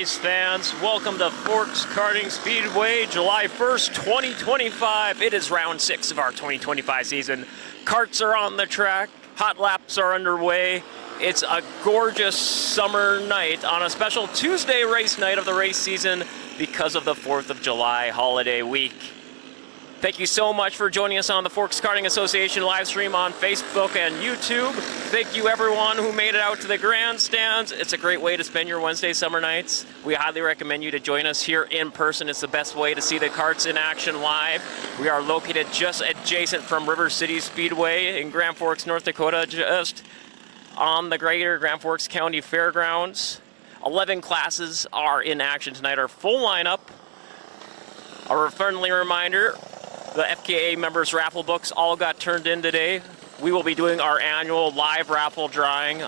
race fans. Welcome to Forks Karting Speedway, July 1st, 2025. It is round 6 of our 2025 season. Karts are on the track, hot laps are underway. It's a gorgeous summer night on a special Tuesday race night of the race season because of the 4th of July holiday week. Thank you so much for joining us on the Forks Karting Association live stream on Facebook and YouTube. Thank you everyone who made it out to the grandstands. It's a great way to spend your Wednesday summer nights. We highly recommend you to join us here in person. It's the best way to see the karts in action live. We are located just adjacent from River City Speedway in Grand Forks, North Dakota, just on the greater Grand Forks County Fairgrounds. 11 classes are in action tonight, our full lineup. A friendly reminder, the FKA members' raffle books all got turned in today. We will be doing our annual live raffle drawing.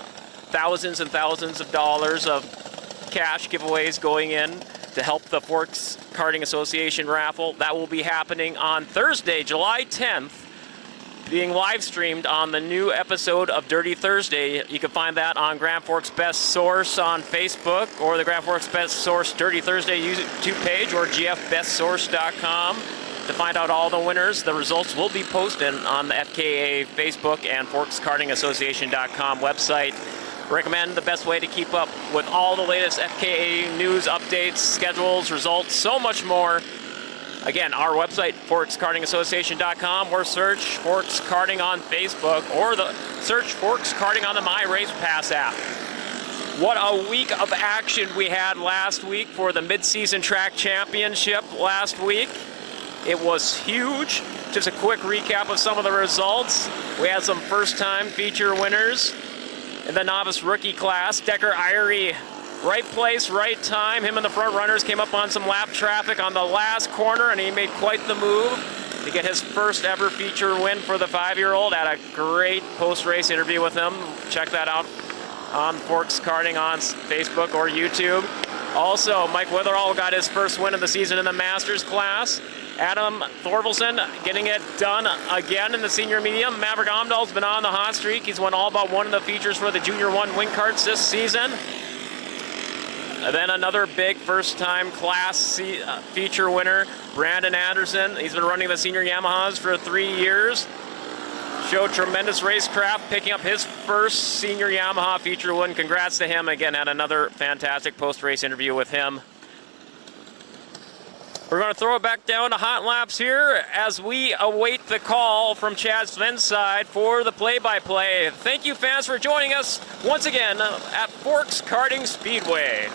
Thousands and thousands of dollars of cash giveaways going in to help the Forks Karting Association raffle. That will be happening on Thursday, July 10th, being live streamed on the new episode of Dirty Thursday. You can find that on Grand Forks Best Source on Facebook or the Grand Forks Best Source Dirty Thursday YouTube page or gfbestsource.com. To find out all the winners, the results will be posted on the FKA Facebook and ForksKartingAssociation.com website. Recommend the best way to keep up with all the latest FKA news, updates, schedules, results, so much more. Again, our website, ForksKartingAssociation.com, or search Forks Karting on Facebook, or search Forks Karting on the My Race Pass app. What a week of action we had last week for the Mid-Season Track Championship last week. It was huge. Just a quick recap of some of the results. We had some first-time feature winners in the novice rookie class. Decker Irie, right place, right time. Him and the front runners came up on some lap traffic on the last corner, and he made quite the move to get his first ever feature win for the 5-year-old. Had a great post-race interview with him. Check that out on Forks Karting on Facebook or YouTube. Also, Mike Witherall got his first win of the season in the Masters class. Adam Thorvaldsen getting it done again in the senior medium. Maverick Omdahl's been on the hot streak. He's won all but one of the features for the Junior 1 wing karts this season. And then another big first-time class feature winner, Brandon Anderson. He's been running the senior Yamahas for 3 years. Showed tremendous racecraft, picking up his first senior Yamaha feature win. Congrats to him. Again, had another fantastic post-race interview with him. We're going to throw it back down to hot laps here as we await the call from Chad Sven's side for the play-by-play. Thank you, fans, for joining us once again at Forks Karting Speedway.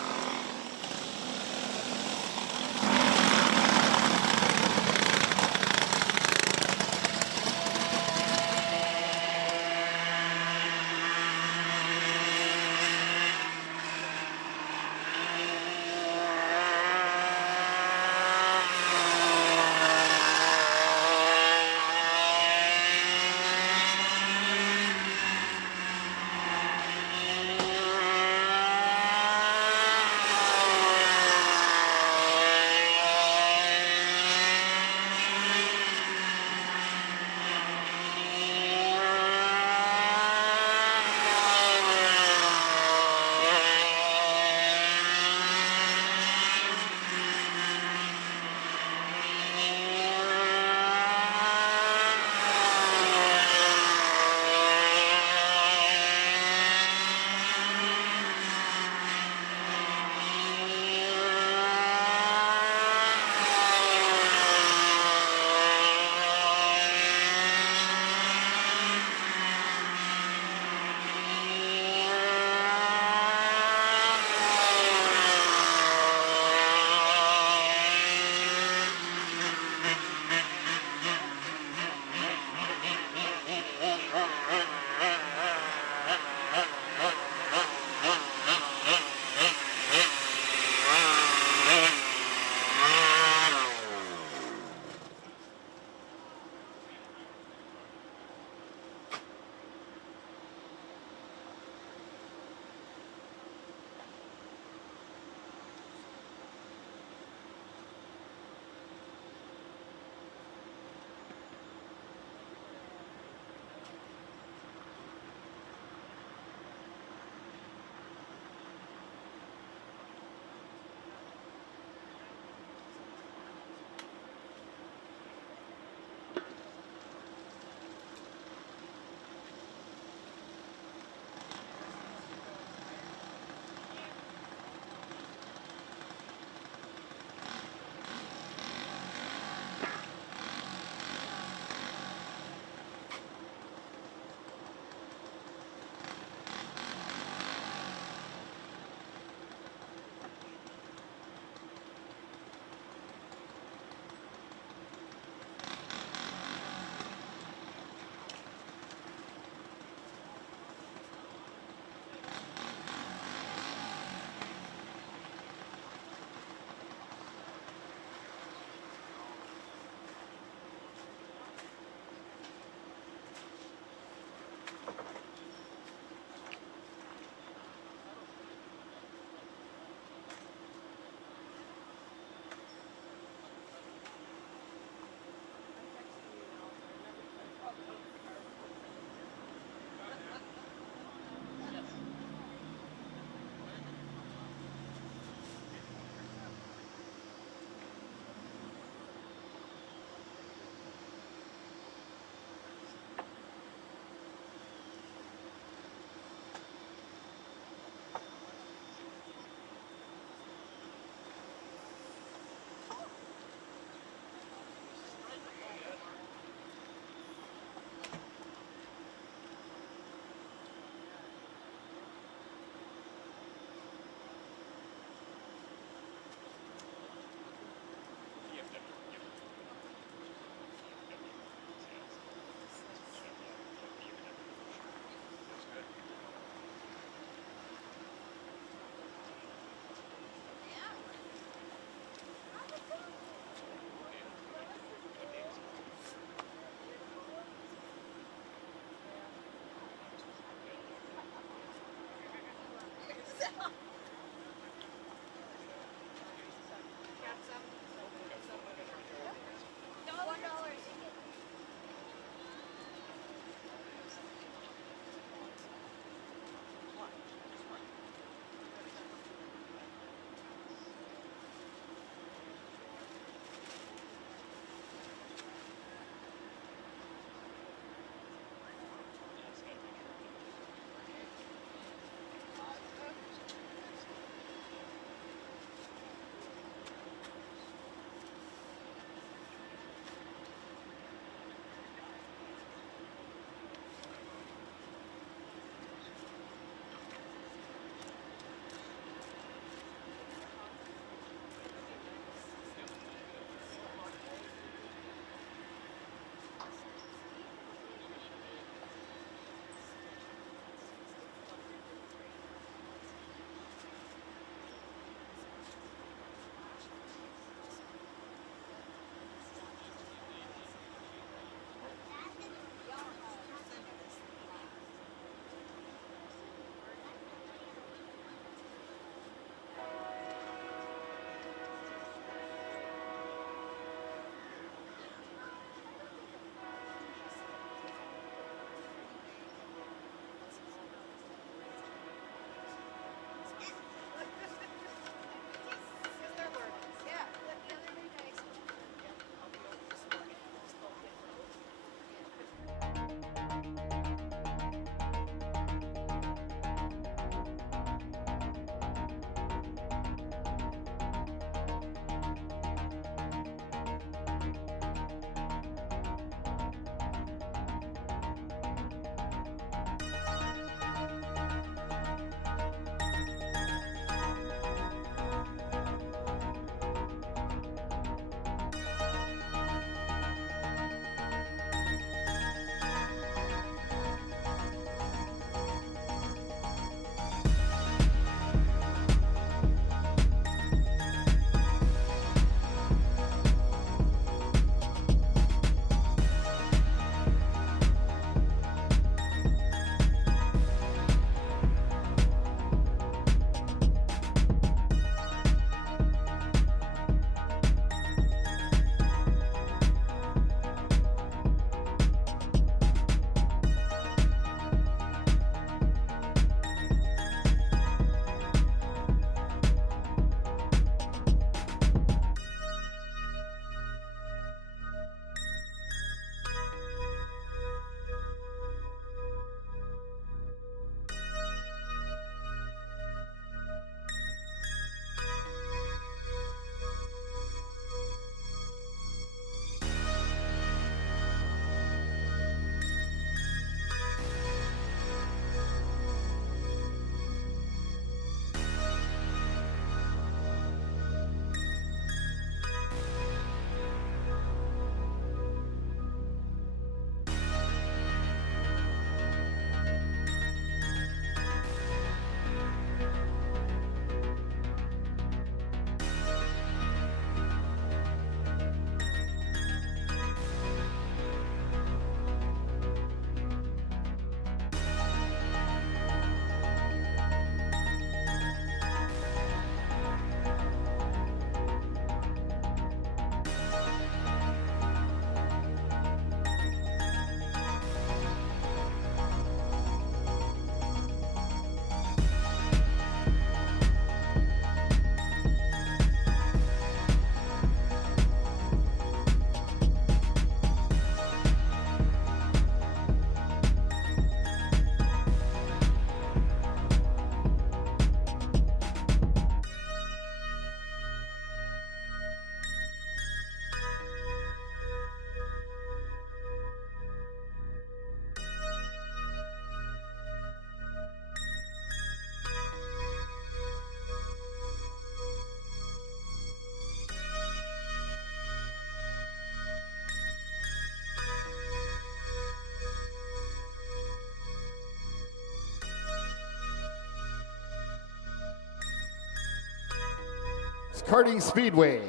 Karting Speedway.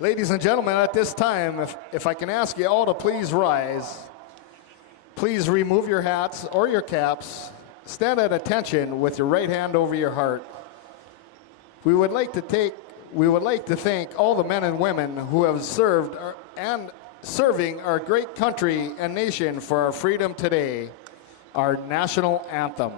Ladies and gentlemen, at this time, if I can ask you all to please rise, please remove your hats or your caps, stand at attention with your right hand over your heart. We would like to thank all the men and women who have served and serving our great country and nation for our freedom today, our national anthem.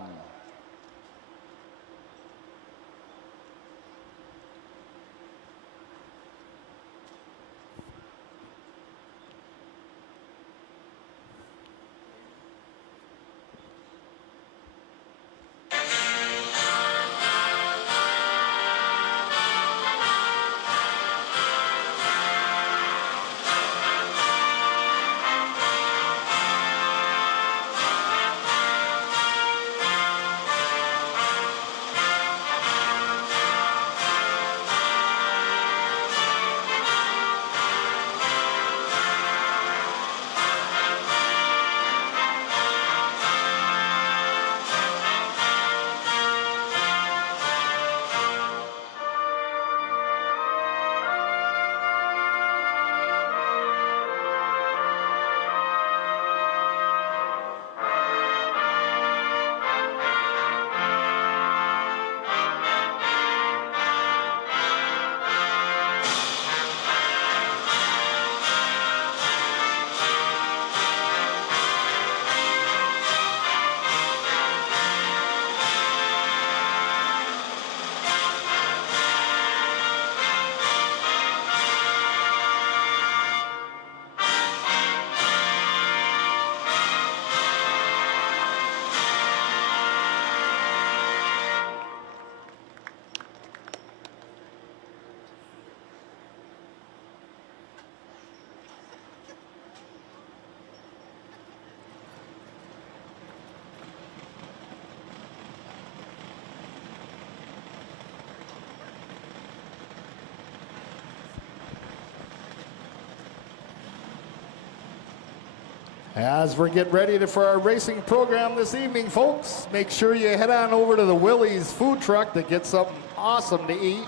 As we get ready for our racing program this evening, folks, make sure you head on over to the Willie's food truck to get something awesome to eat.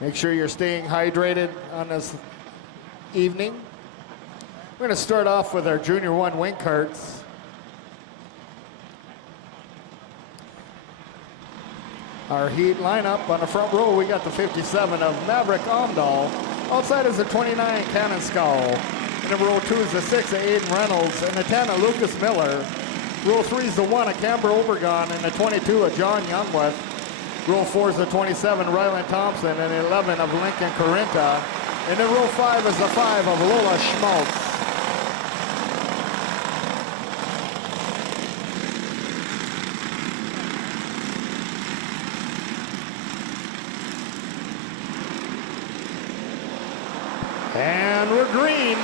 Make sure you're staying hydrated on this evening. We're going to start off with our Junior 1 wing carts. Our heat lineup on the front row, we got the 57 of Maverick Omdahl. Outside is the 29 Cannon Scowl. And in row 2 is the 6 of Aiden Reynolds and the 10 of Lucas Miller. Row 3 is the 1 of Camber Obergon and the 22 of John Youngworth. Row 4 is the 27 Ryland Thompson and the 11 of Lincoln Corinta. And in row 5 is the 5 of Lola Schmaltz. And we're green.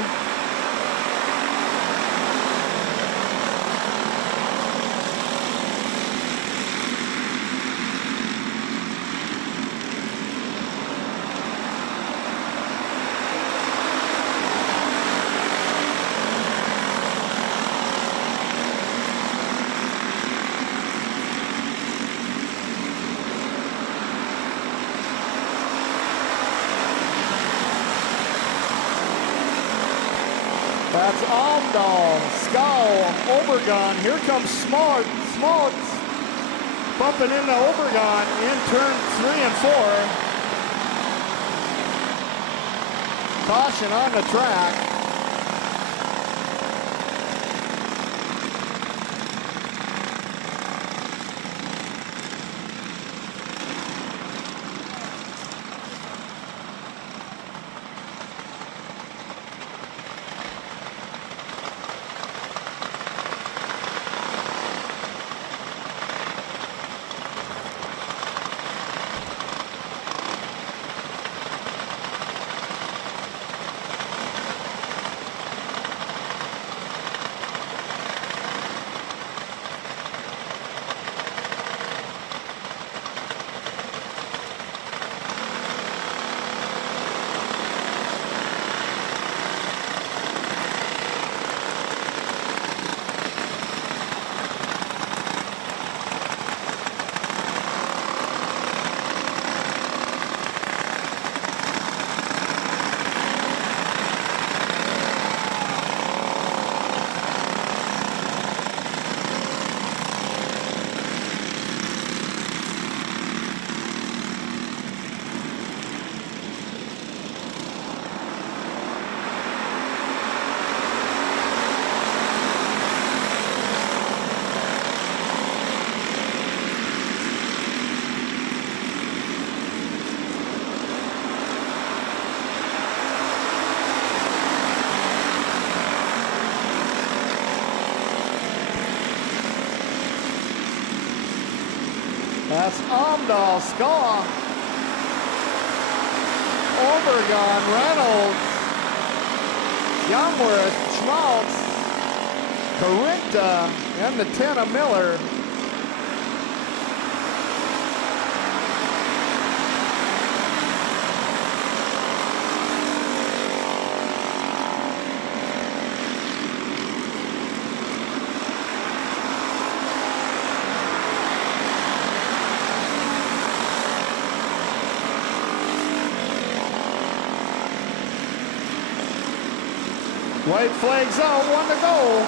That's Omdahl, Scowl, Obergon. Here comes Schmaltz. Bumping into Obergon in turn 3 and 4. Caution on the track. That's Amdahl, Skaw, Obergon, Reynolds, Youngworth, Schmaltz, Carinta, and the 10 of Miller. White flags out, 1 to go.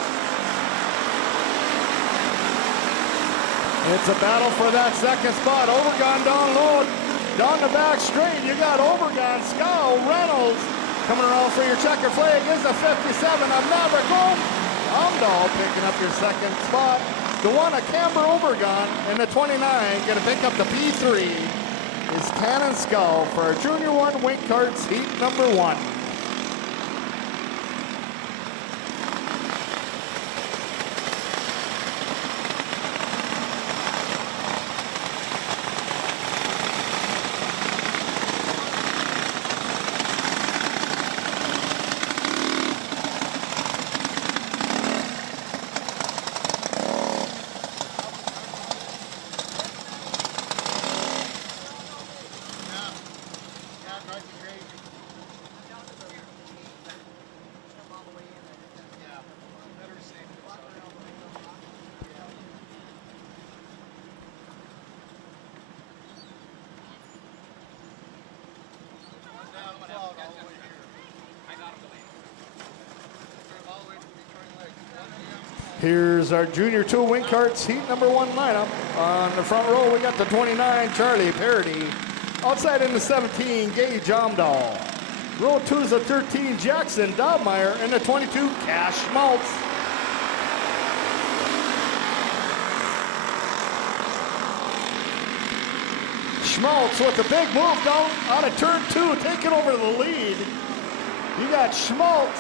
It's a battle for that second spot. Obergon down low, down the back straight. You got Obergon, Scow, Reynolds. Coming around for your checker flag is the 57 of Maverick Home. Amdahl picking up your second spot. The 1 of Camber Obergon and the 29 gonna pick up the P3 is Cannon Scow for Junior 1 Wing Karts heat number 1. Here's our Junior 2 Wing Karts heat number 1 lineup. On the front row, we got the 29, Charlie Parody. Outside in the 17, Gage Amdahl. Row 2 is the 13, Jackson Dobmeyer, and the 22, Cash Schmaltz. Schmaltz with a big move down out of turn 2, taking over the lead. You got Schmaltz,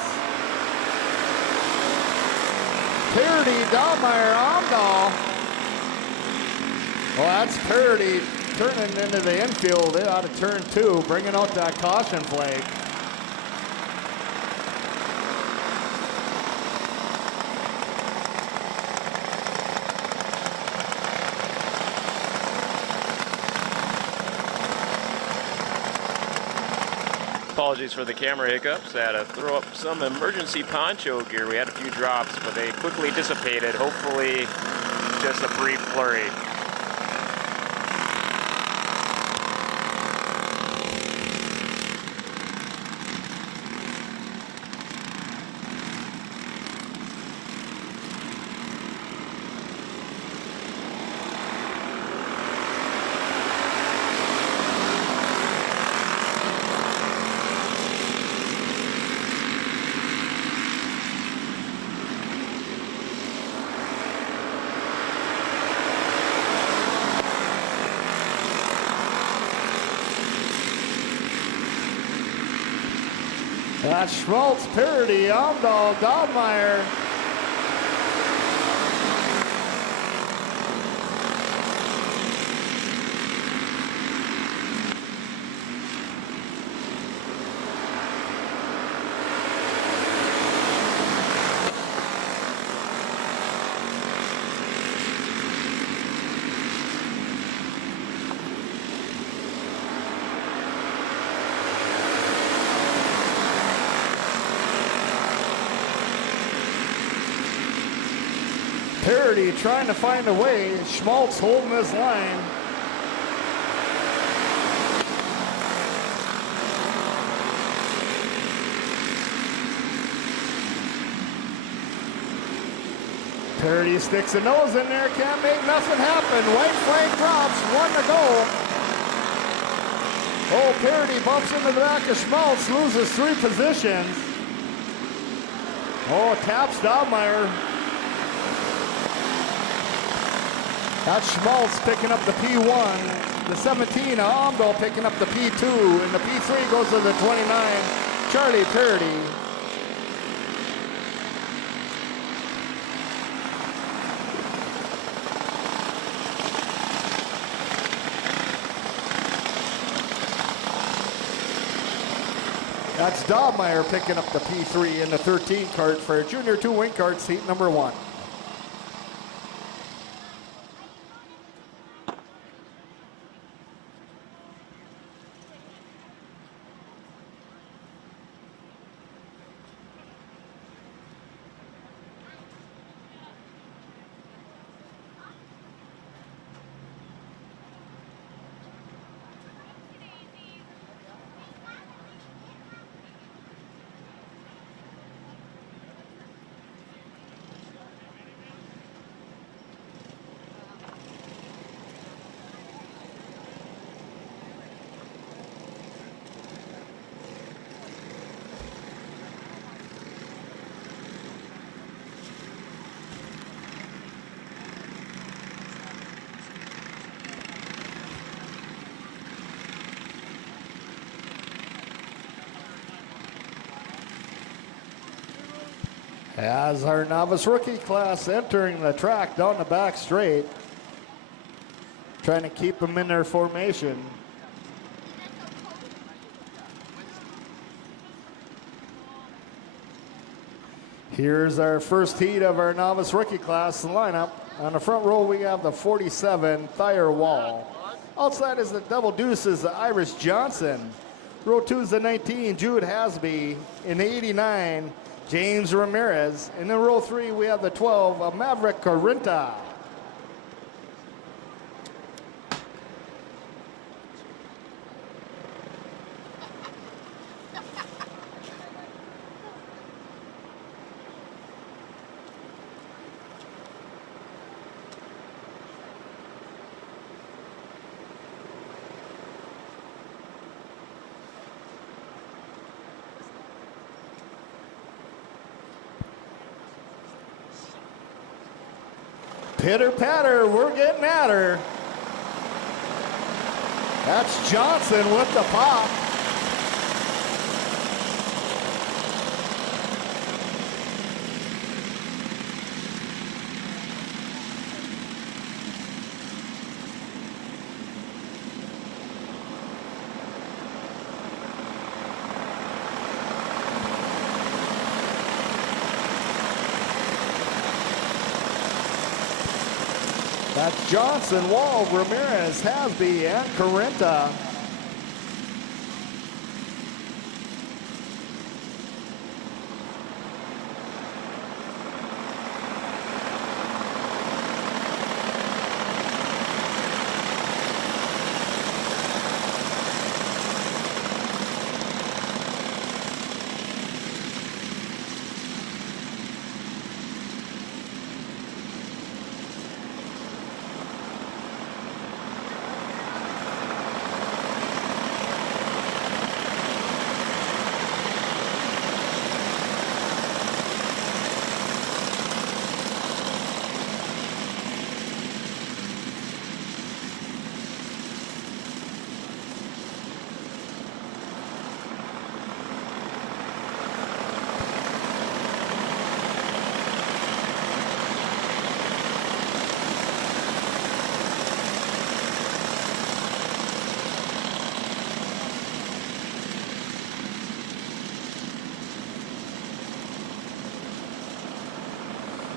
Parody, Dobmeyer, Amdahl. Well, that's Parody turning into the infield out of turn 2, bringing out that caution flag. Apologies for the camera hiccups. I had to throw up some emergency poncho gear. We had a few drops, but they quickly dissipated. Hopefully, just a brief flurry. That's Schmaltz, Parody, Amdahl, Dobmeyer. Parody trying to find a way. Schmaltz holding his line. Parody sticks a nose in there, can't make nothing happen. White flag drops, 1 to go. Oh, Parody bumps into the back of Schmaltz, loses 3 positions. Oh, taps Dobmeyer. That's Schmaltz picking up the P1. The 17, Amdahl picking up the P2. And the P3 goes to the 29, Charlie Parody. That's Dobmeyer picking up the P3 in the 13 cart for Junior 2 Wing Carts, heat number 1. As our novice rookie class entering the track down the back straight, trying to keep them in their formation. Here's our first heat of our novice rookie class lineup. On the front row, we have the 47, Thayer Wall. Outside is the double deuces, the Irish Johnson. Row 2 is the 19, Jude Hasby. In the 89, James Ramirez. And in row 3, we have the 12, Maverick Corinta. Pitter patter, we're getting at her. That's Johnson with the pop. That's Johnson, Wall, Ramirez, Hasby, and Corinta.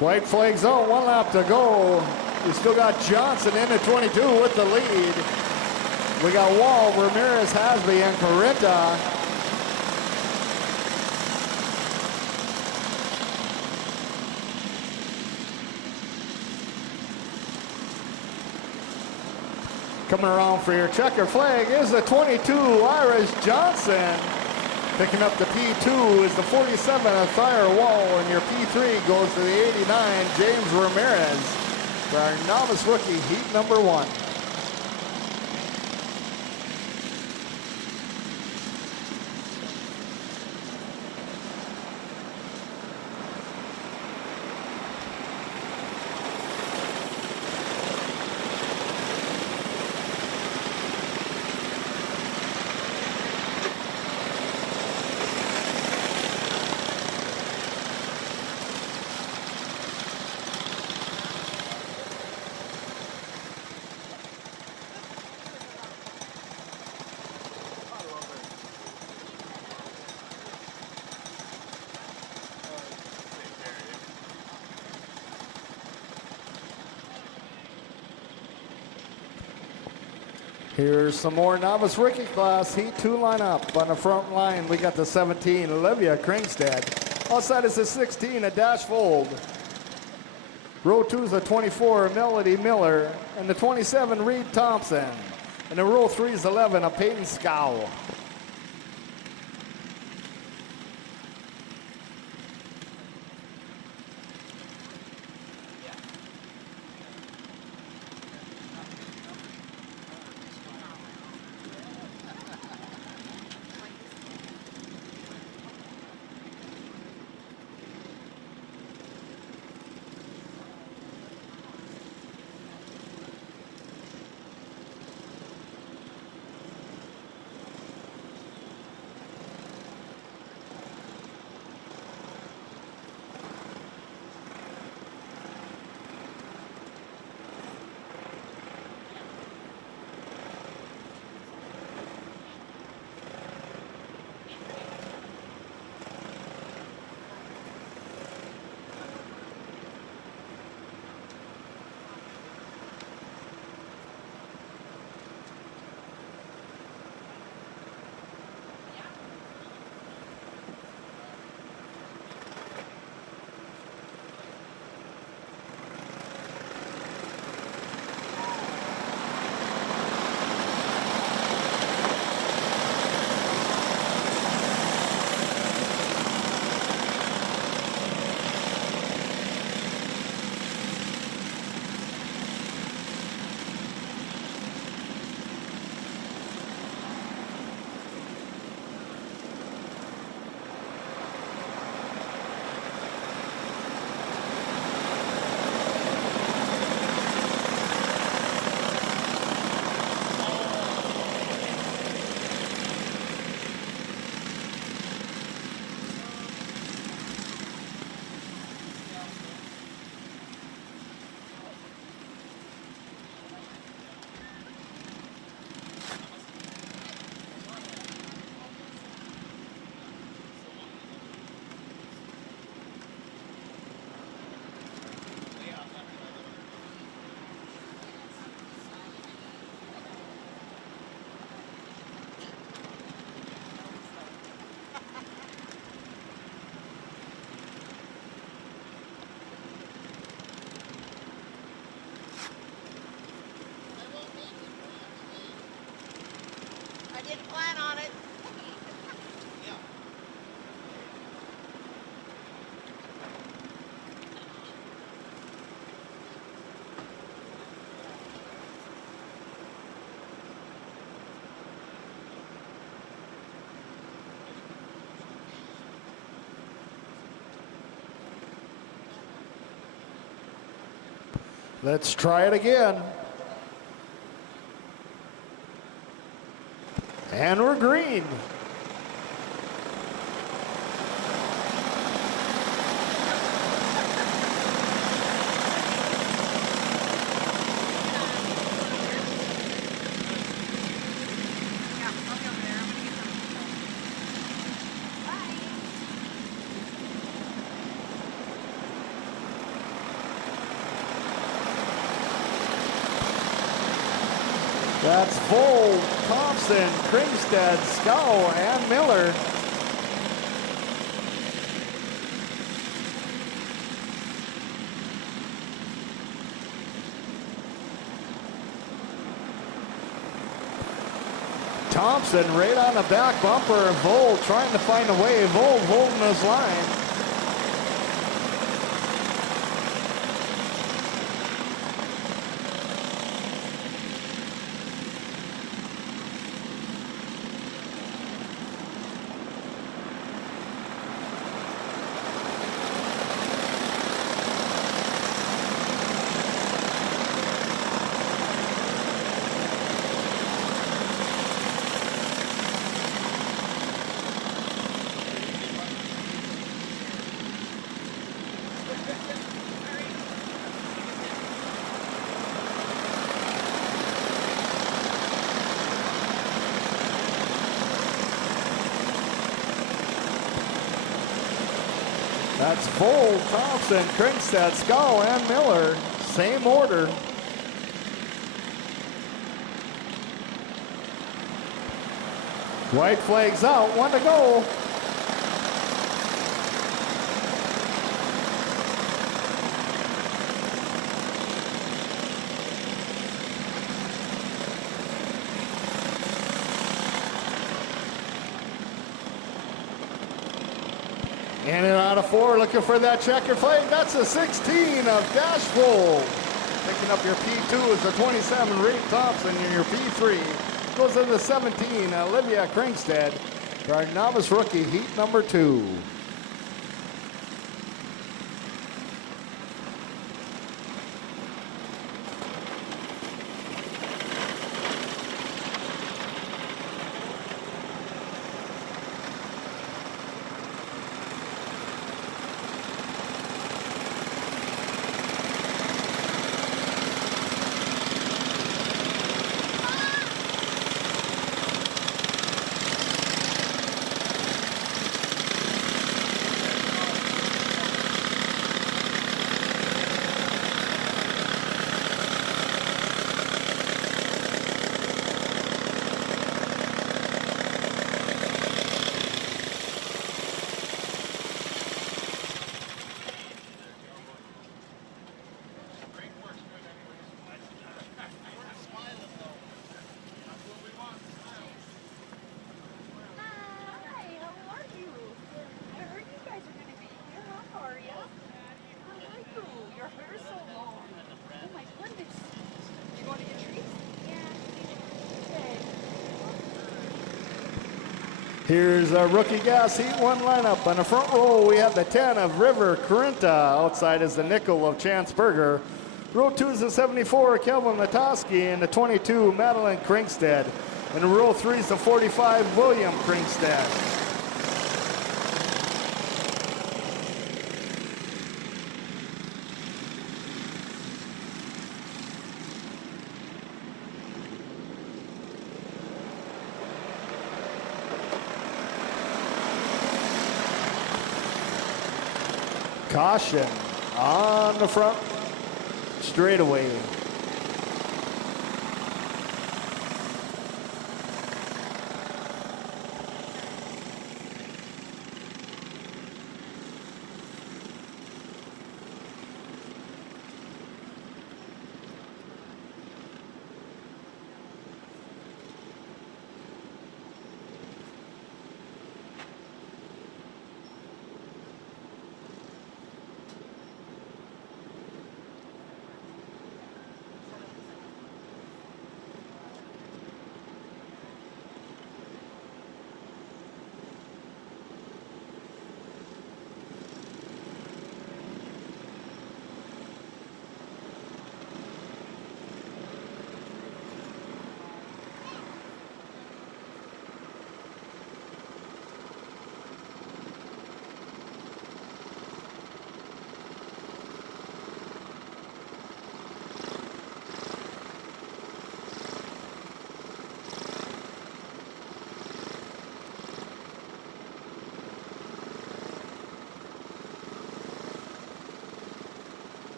White flags out, 1 lap to go. We still got Johnson in at 22 with the lead. We got Wall, Ramirez, Hasby, and Corinta. Coming around for your checker flag is the 22, Irish Johnson. Picking up the P2 is the 47 of Thayer Wall, and your P3 goes to the 89, James Ramirez, for our novice rookie heat number 1. Here's some more novice rookie class Heat 2 lineup. On the front line, we got the 17, Olivia Kringstad. Outside is the 16, a Dash Fold. Row 2 is the 24, Melody Miller. And the 27, Reed Thompson. And the row 3 is 11, a Peyton Scow. Let's try it again. And we're green. That's Fold, Thompson, Kringstad, Scow, and Miller. Thompson right on the back bumper of Vold trying to find a way. Vold holding his line. That's Fold, Thompson, Kringstad, Scow, and Miller. Same order. White flag's out, 1 to go. In and out of 4, looking for that checker flag. That's a 16 of Dashwold. Picking up your P2 is the 27, Reed Thompson, and your P3 goes to the 17, Olivia Kringstad, for our novice rookie heat number 2. Here's our rookie gas heat 1 lineup. On the front row, we have the 10 of River Corinta. Outside is the nickel of Chance Berger. Row 2 is the 74, Kelvin Latoski, and the 22, Madeline Kringstad. And row 3 is the 45, William Kringstad. Caution on the front straightaway.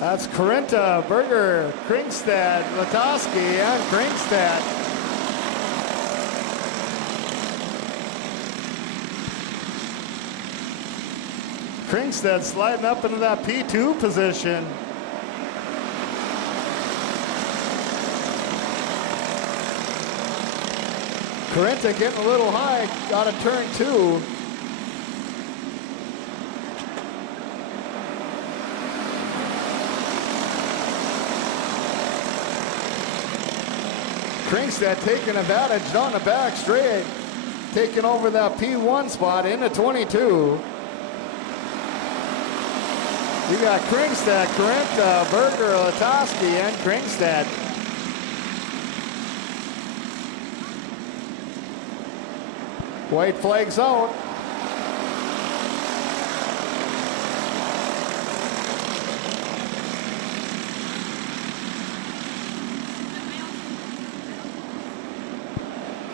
That's Corinta, Berger, Kringstad, Latoski, and Kringstad. Kringstad sliding up into that P2 position. Corinta getting a little high out of turn 2. Kringstad taking advantage on the back straight, taking over that P1 spot into 22. You got Kringstad, Corinta, Berger, Latoski, and Kringstad. White flags out.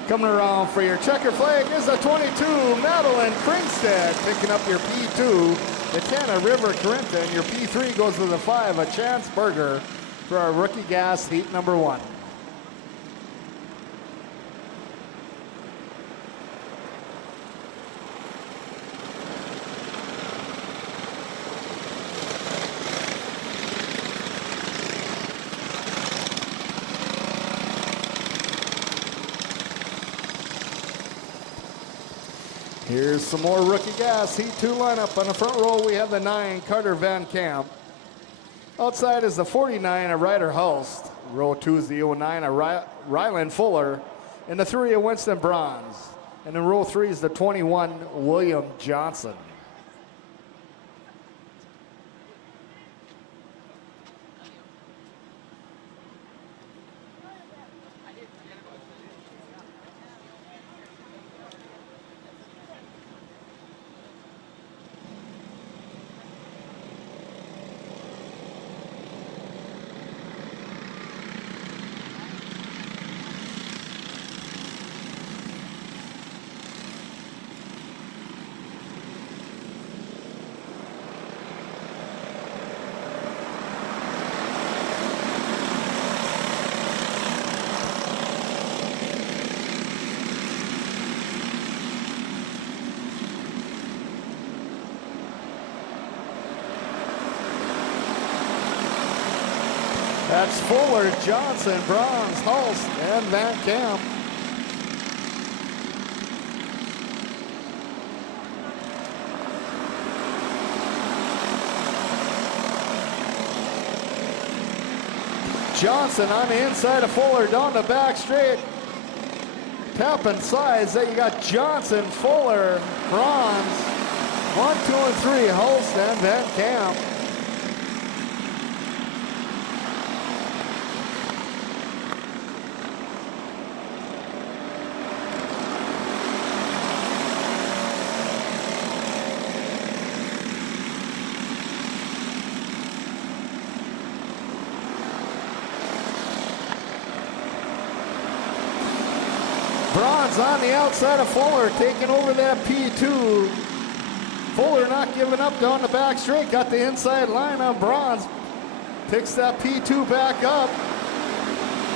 Coming around for your checker flag is a 22, Madeline Kringstad, picking up your P2. The Tana River Corinta, and your P3 goes to the 5, a Chance Berger for our rookie gas heat number 1. Here's some more rookie gas. Heat 2 lineup. On the front row, we have the 9, Carter Van Camp. Outside is the 49, a Ryder Hulst. Row 2 is the 09, a Ryland Fuller. And the 3, a Winston Bronze. And in row 3 is the 21, William Johnson. That's Fuller, Johnson, Bronze, Hulst, and Van Camp. Johnson on the inside of Fuller, down the back straight. Tapping sides. That you got Johnson, Fuller, Bronze, 1, 2, and 3, Hulst and Van Camp. Bronze on the outside of Fuller, taking over that P2. Fuller not giving up down the back straight, got the inside line on Bronze. Picks that P2 back up.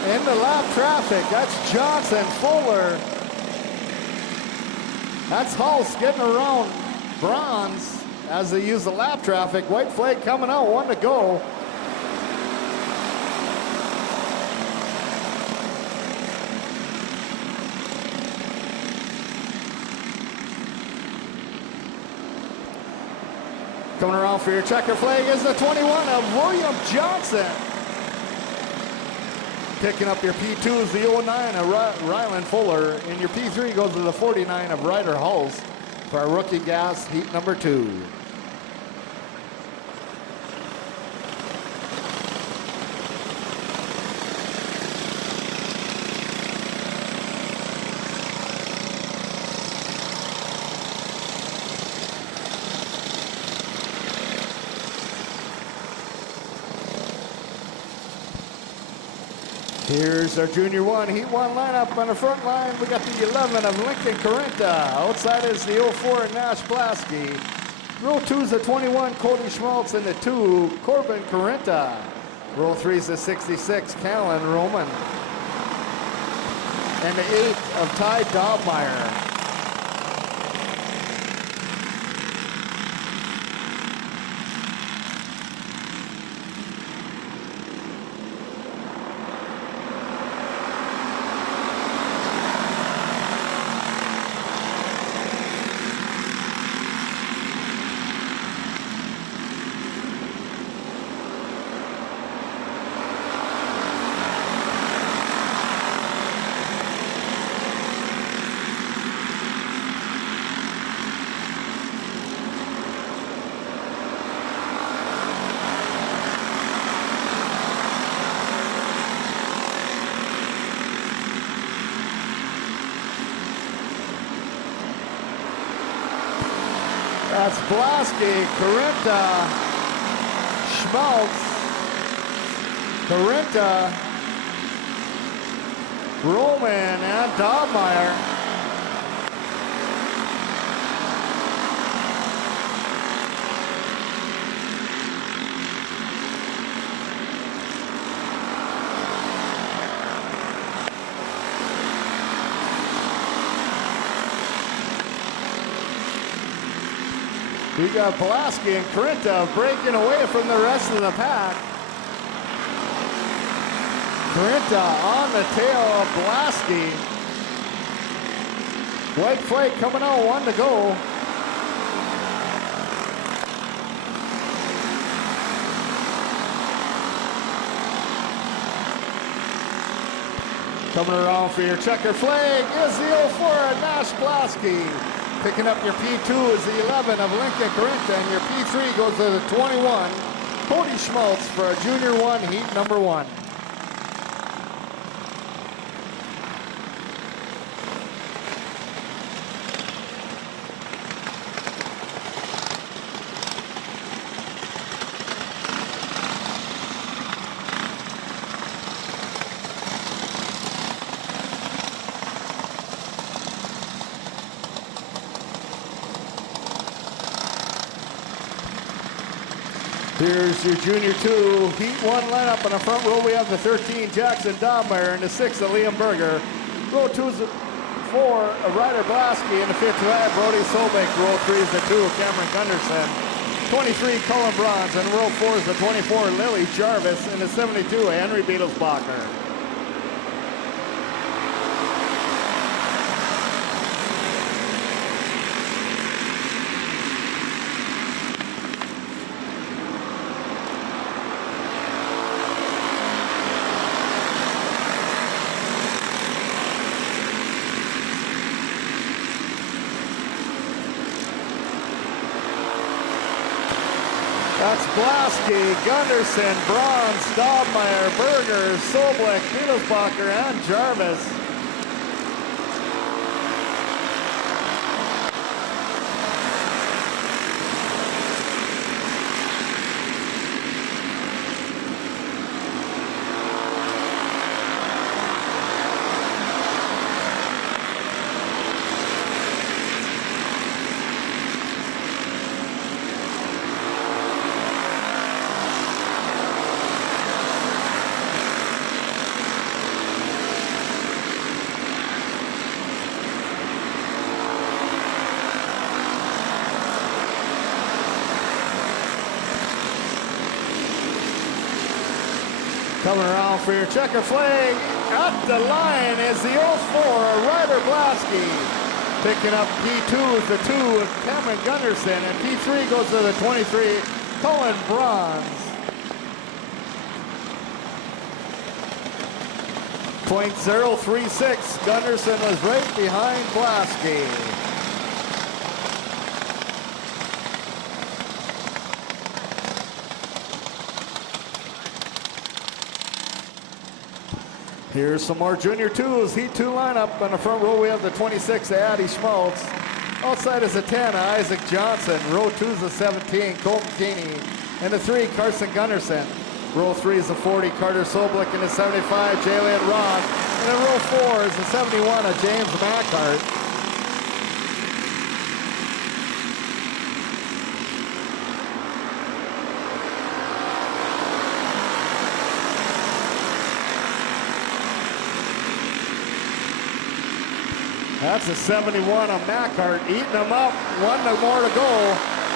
In the lap traffic, that's Johnson, Fuller. That's Hulst getting around Bronze as they use the lap traffic. White flag coming out, 1 to go. Coming around for your checker flag is the 21 of William Johnson. Picking up your P2 is the 09 of Ryland Fuller. And your P3 goes to the 49 of Ryder Hulst for our rookie gas heat number 2. Here's our Junior 1, Heat 1 lineup. On the front line, we got the 11 of Lincoln Corinta. Outside is the 04 of Nash Blasky. Row 2 is the 21, Cody Schmaltz, and the 2, Corbin Carenta. Row 3 is the 66, Callan Roman. And the 8 of Ty Dobmeyer. That's Blasky, Carenta, Schmaltz, Carenta, Roman, and Dobmeyer. We got Blasky and Carenta breaking away from the rest of the pack. Carenta on the tail of Blasky. White flag coming out, 1 to go. Coming around for your checker flag is the 04 Nash Blasky. Picking up your P2 is the 11 of Lincoln Carenta, and your P3 goes to the 21, Cody Schmaltz for a Junior 1, heat number 1. Here's your Junior 2, Heat 1 lineup. On the front row, we have the 13, Jackson Dobmeyer, and the 6, Liam Berger. Row 2 is the 4, Ryder Blasky, and the 5, Brody Sobek. Row 3 is the 2, Cameron Gunderson. 23, Cullen Bronze, and row 4 is the 24, Lily Jarvis, and the 72, Henry Beatlesbacher. That's Blasky, Gunderson, Bronze, Dobmeyer, Berger, Sobek, Beatlesbacher, and Jarvis. Coming around for your checker flag at the line is the 04, Ryder Blasky. Picking up P2 is the 2, Cameron Gunderson, and P3 goes to the 23, Cullen Bronze. .036, Gunderson was right behind Blasky. Here's some more Junior 2s, Heat 2 lineup. On the front row, we have the 26, Addy Schmaltz. Outside is the 10, Isaac Johnson. Row 2 is the 17, Colton Keeney. And the 3, Carson Gunderson. Row 3 is the 40, Carter Soblik. And the 75, Jalen Roth. And then row 4 is the 71 of James Mackhart. That's a 71 of Macart, eating them up. One more to go.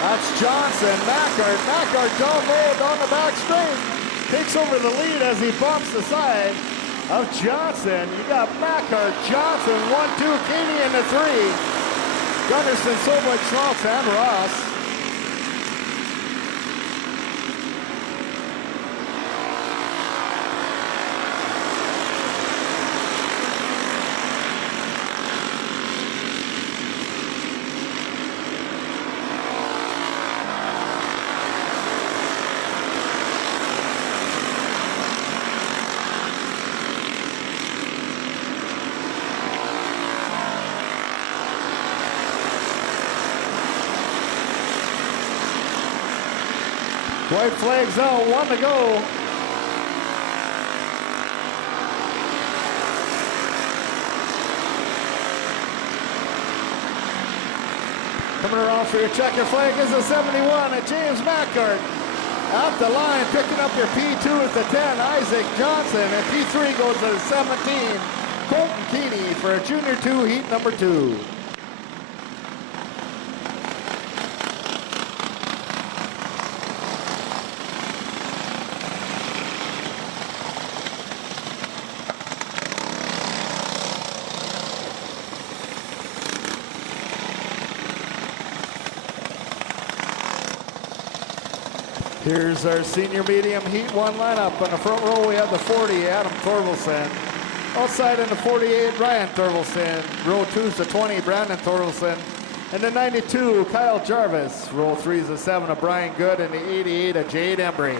That's Johnson, Macart down low, down the back straight. Takes over the lead as he bumps the side of Johnson. You got Macart, Johnson, 1-2, Katie in the 3. Gunderson, Sobel, Schmaltz, and Ross. White flags out, 1 to go. Coming around for your checker flag is a 71 at James Macart. Out the line, picking up your P2 is the 10, Isaac Johnson, and P3 goes to the 17, Colton Keeney for a Junior 2, heat number 2. Here's our senior medium heat 1 lineup. On the front row, we have the 40, Adam Thorvaldsen. Outside in the 48, Ryan Thorvaldsen. Row 2 is the 20, Brandon Thorvaldsen. And the 92, Kyle Jarvis. Row 3 is the 7 of Brian Good, and the 88 of Jade Embry.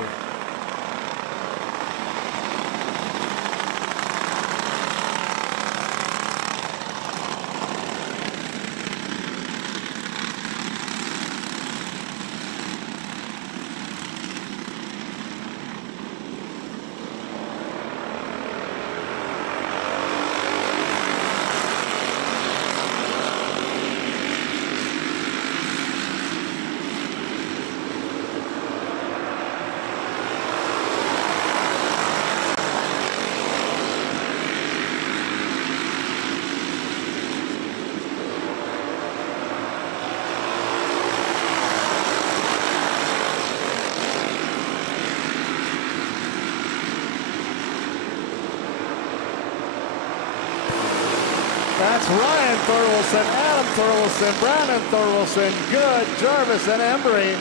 That's Ryan Thorvaldsen, Adam Thorvaldsen, Brandon Thorvaldsen, Good, Jarvis, and Embry.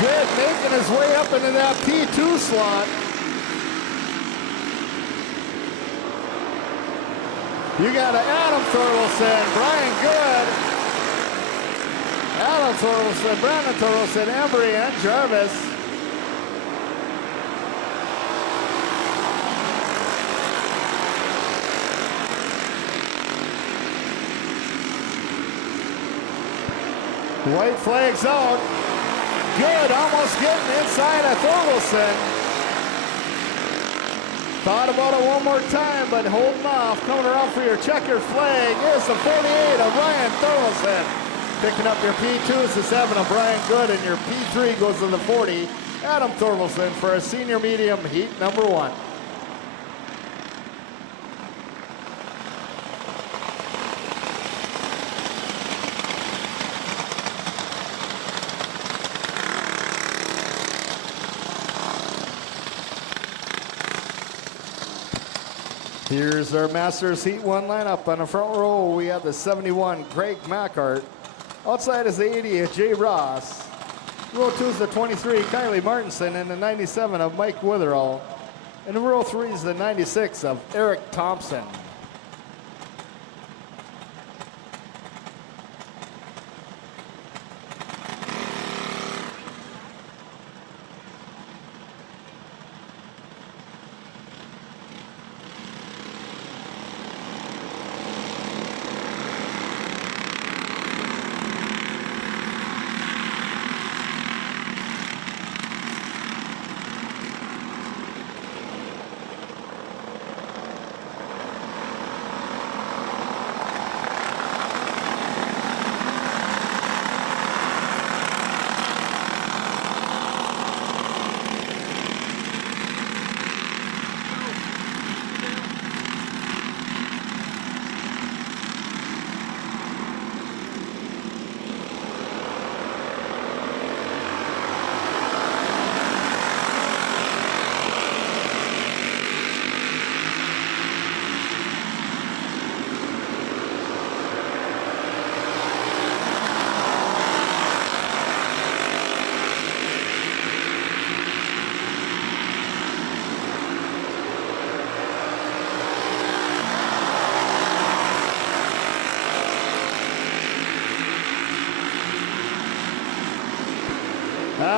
Good making his way up into that P2 slot. You got Adam Thorvaldsen, Brian Good, Adam Thorvaldsen, Brandon Thorvaldsen, Embry, and Jarvis. White flags out. Good, almost getting inside of Thorvaldsen. Thought about it one more time, but holding off. Coming around for your checker flag is the 48 of Ryan Thorvaldsen. Picking up your P2 is the 7 of Brian Good, and your P3 goes to the 40, Adam Thorvaldsen, for a senior medium heat number 1. Here's our Masters Heat 1 lineup. On the front row, we have the 71, Craig Macart. Outside is the 80, Jay Ross. Row 2 is the 23, Kylie Martinson, and the 97 of Mike Witherall. And in row 3 is the 96 of Eric Thompson.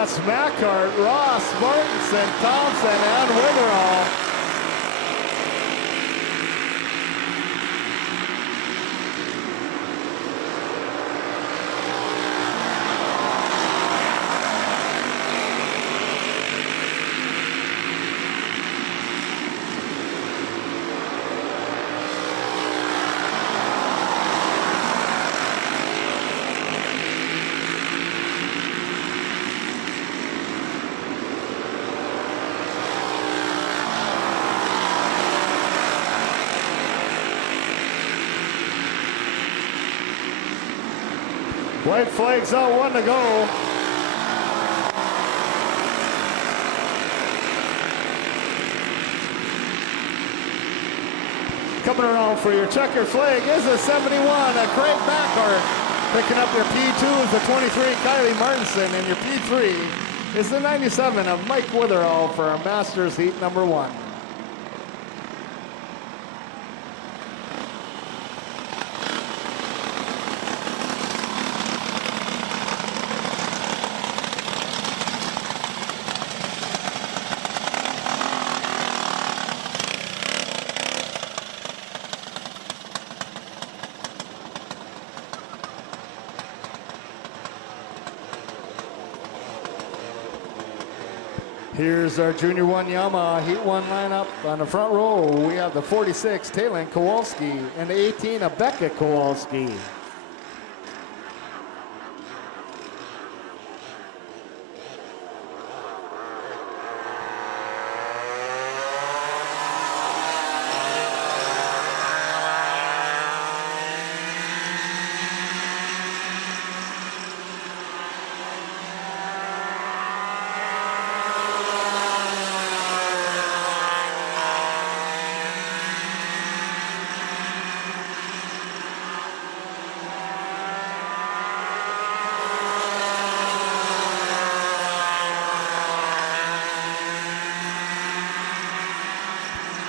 That's Macart, Ross, Martinson, Thompson, and Witherall. White flags out, 1 to go. Coming around for your checker flag is a 71, Craig Macart. Picking up your P2 is the 23, Kylie Martinson, and your P3 is the 97 of Mike Witherall for our Masters Heat number 1. Here's our Junior 1 Yamaha Heat 1 lineup. On the front row, we have the 46, Talon Kowalski, and the 18, Becca Kowalski.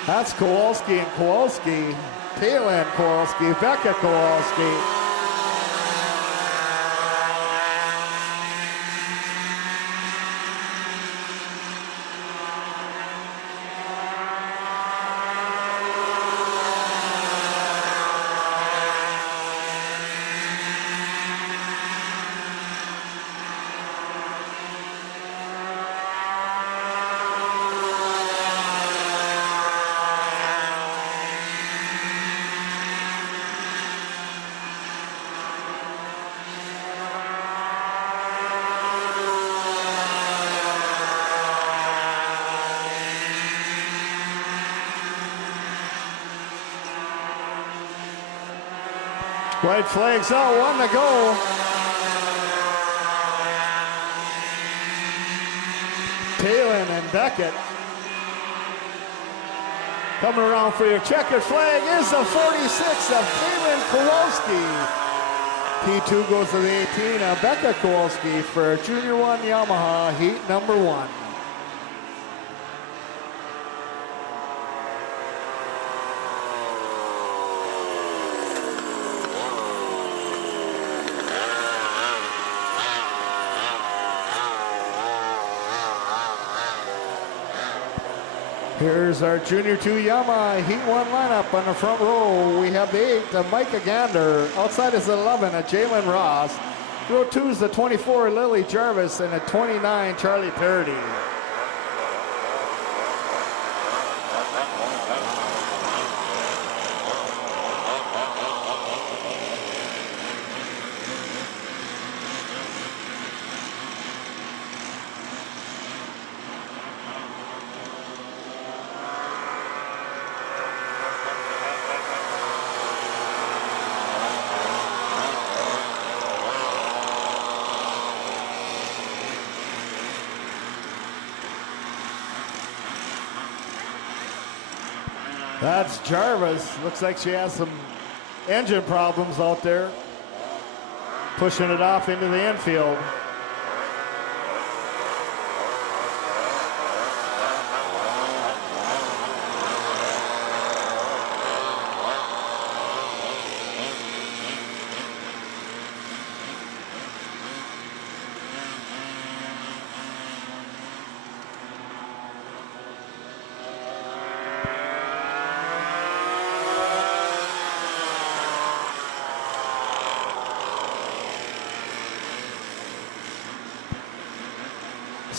That's Kowalski and Kowalski, Talon Kowalski, Becca Kowalski. White flags out, 1 to go. Talon and Beckett. Coming around for your checkered flag is the 46 of Talon Kowalski. P2 goes to the 18 of Becca Kowalski for Junior 1 Yamaha Heat number 1. Here's our Junior 2 Yamaha Heat 1 lineup. On the front row, we have the 8 of Micah Gander. Outside is the 11 of Jalen Ross. Row 2 is the 24 Lily Jarvis and the 29 Charlie Parody. That's Jarvis. Looks like she has some engine problems out there. Pushing it off into the infield.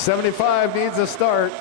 75 needs a start.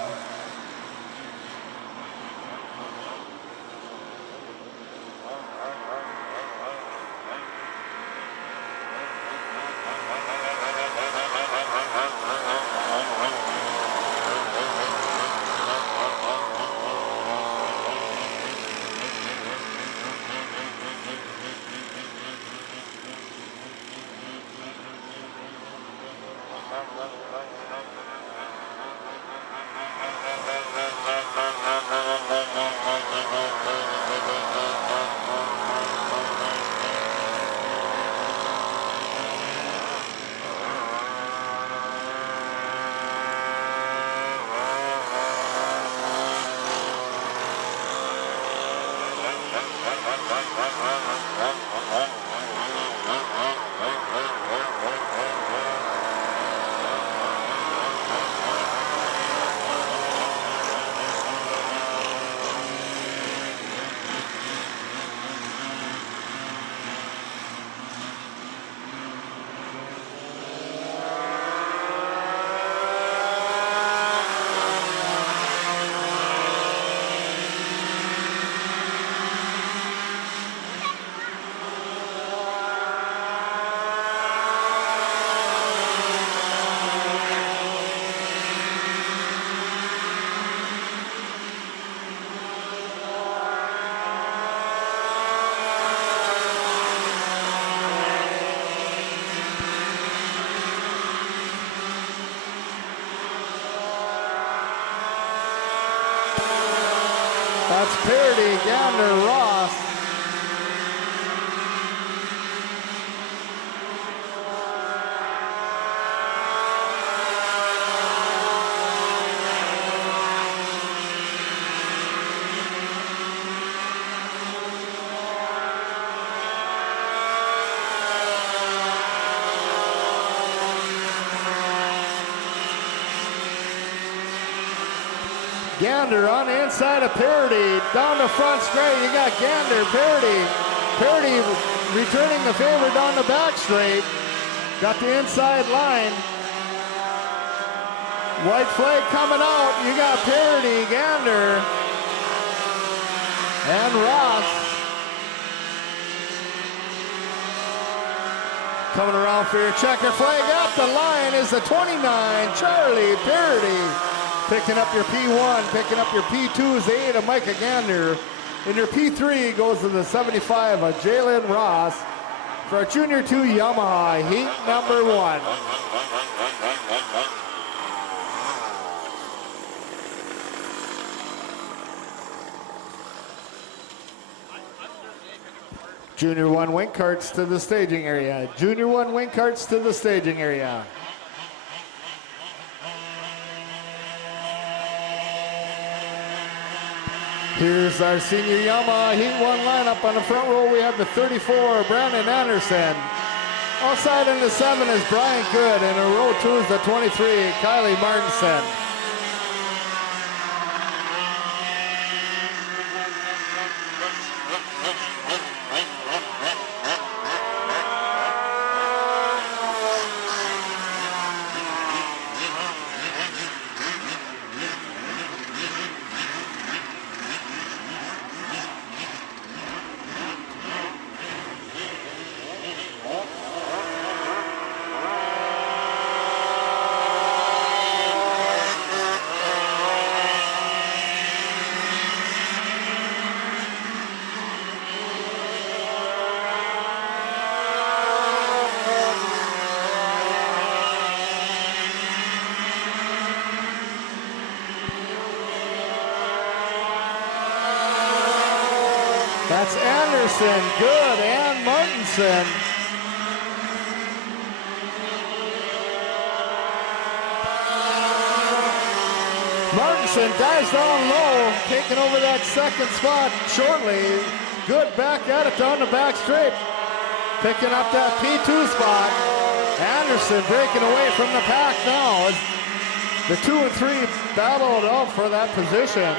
That's Parody, Gander, Ross. Gander on the inside of Parody. Down the front straight, you got Gander, Parody. Parody returning the favor down the back straight. Got the inside line. White flag coming out. You got Parody, Gander, and Ross. Coming around for your checker flag up. The line is the 29, Charlie Parody. Picking up your P1, picking up your P2 is the 8 of Micah Gander. And your P3 goes to the 75 of Jalen Ross for our Junior 2 Yamaha heat number 1. Junior 1 wing carts to the staging area. Junior 1 wing carts to the staging area. Here's our senior Yamaha Heat 1 lineup. On the front row, we have the 34, Brandon Anderson. Outside in the 7 is Brian Good, and in row 2 is the 23, Kylie Martinson. That's Anderson, Good, and Martinson. Martinson dives down low, taking over that second spot shortly. Good back at it down the back straight, picking up that P2 spot. Anderson breaking away from the pack now as the 2 and 3 battle it out for that position.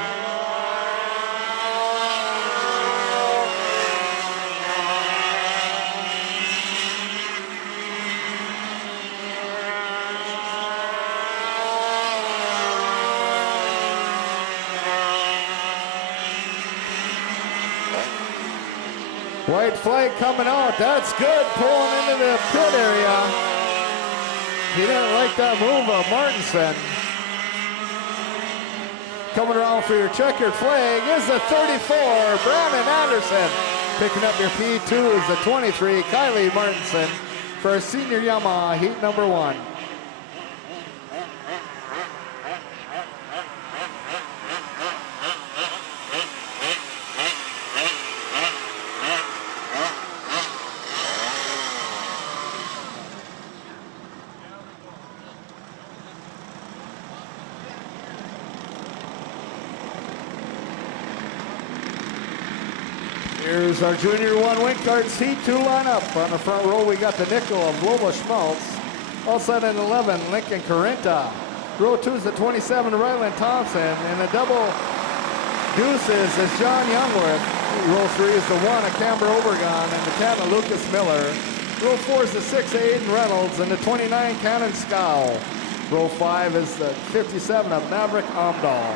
White flag coming out. That's good. Pulling into the pit area. He didn't like that move of Martinson. Coming around for your checkered flag is the 34, Brandon Anderson. Picking up your P2 is the 23, Kylie Martinson, for a senior Yamaha heat number 1. Here's our Junior 1 Wing Karts Heat 2 lineup. On the front row, we got the nickel of Lobo Schmaltz. Also at 11, Lincoln Carrenta. Row 2 is the 27, Ryland Thompson. And the double deuces is John Youngworth. Row 3 is the 1 of Camber Obergon and the 10 of Lucas Miller. Row 4 is the 6 of Aiden Reynolds and the 29 Cannon Scow. Row 5 is the 57 of Maverick Amdahl.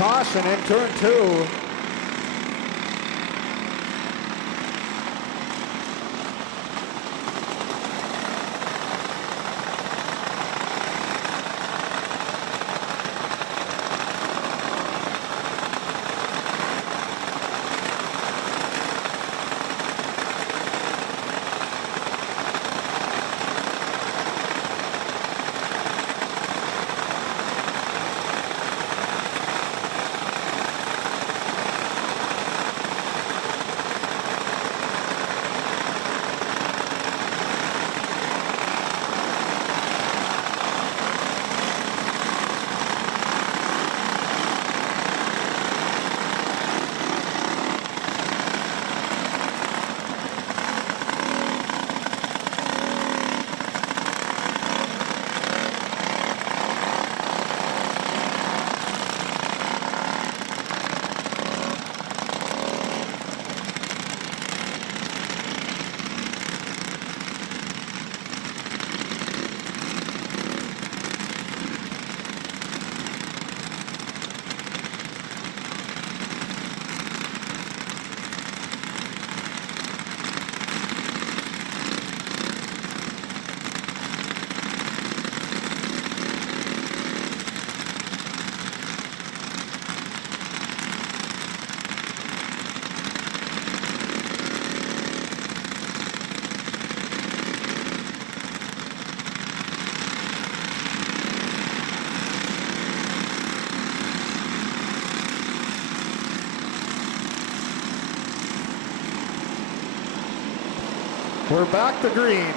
Caution in turn 2. We're back to green.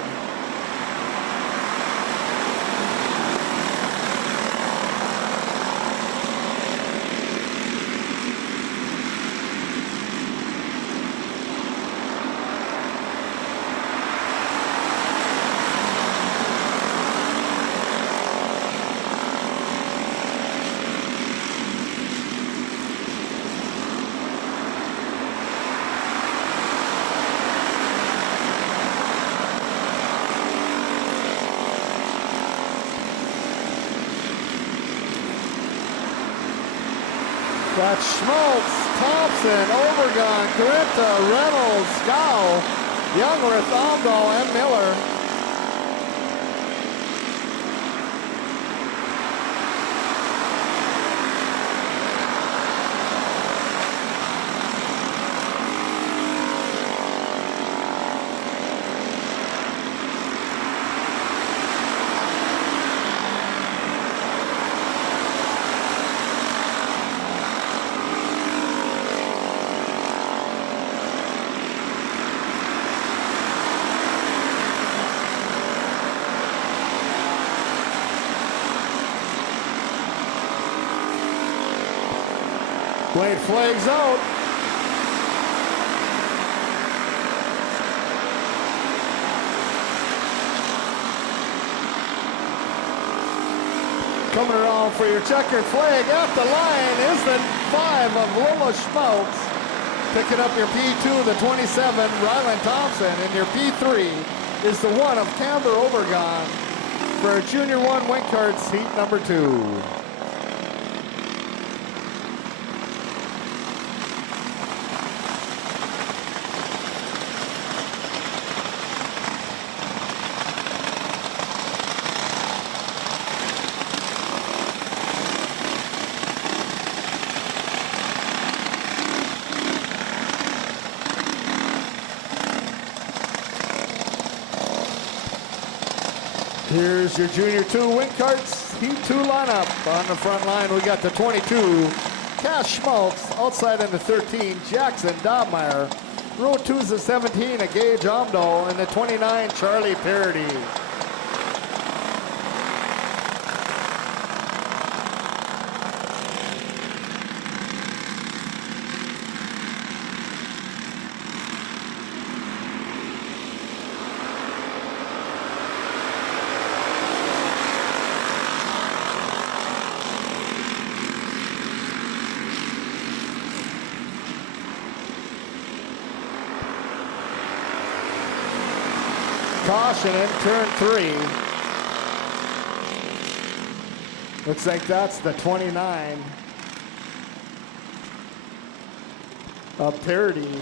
Got Schmaltz, Thompson, Overgon, Carrenta, Reynolds, Scow, Youngworth, Amdahl, and Miller. White flags out. Coming around for your checkered flag at the line is the 5 of Lola Schmaltz. Picking up your P2, the 27, Ryland Thompson. And your P3 is the 1 of Camber Obergon for Junior 1 Wing Karts heat number 2. Here's your Junior 2 Wing Karts Heat 2 lineup. On the front line, we got the 22, Cash Schmaltz. Outside in the 13, Jackson Dobmeyer. Row 2 is the 17, a Gage Omdahl. And the 29, Charlie Parody. Caution in turn 3. Looks like that's the 29 of Parody.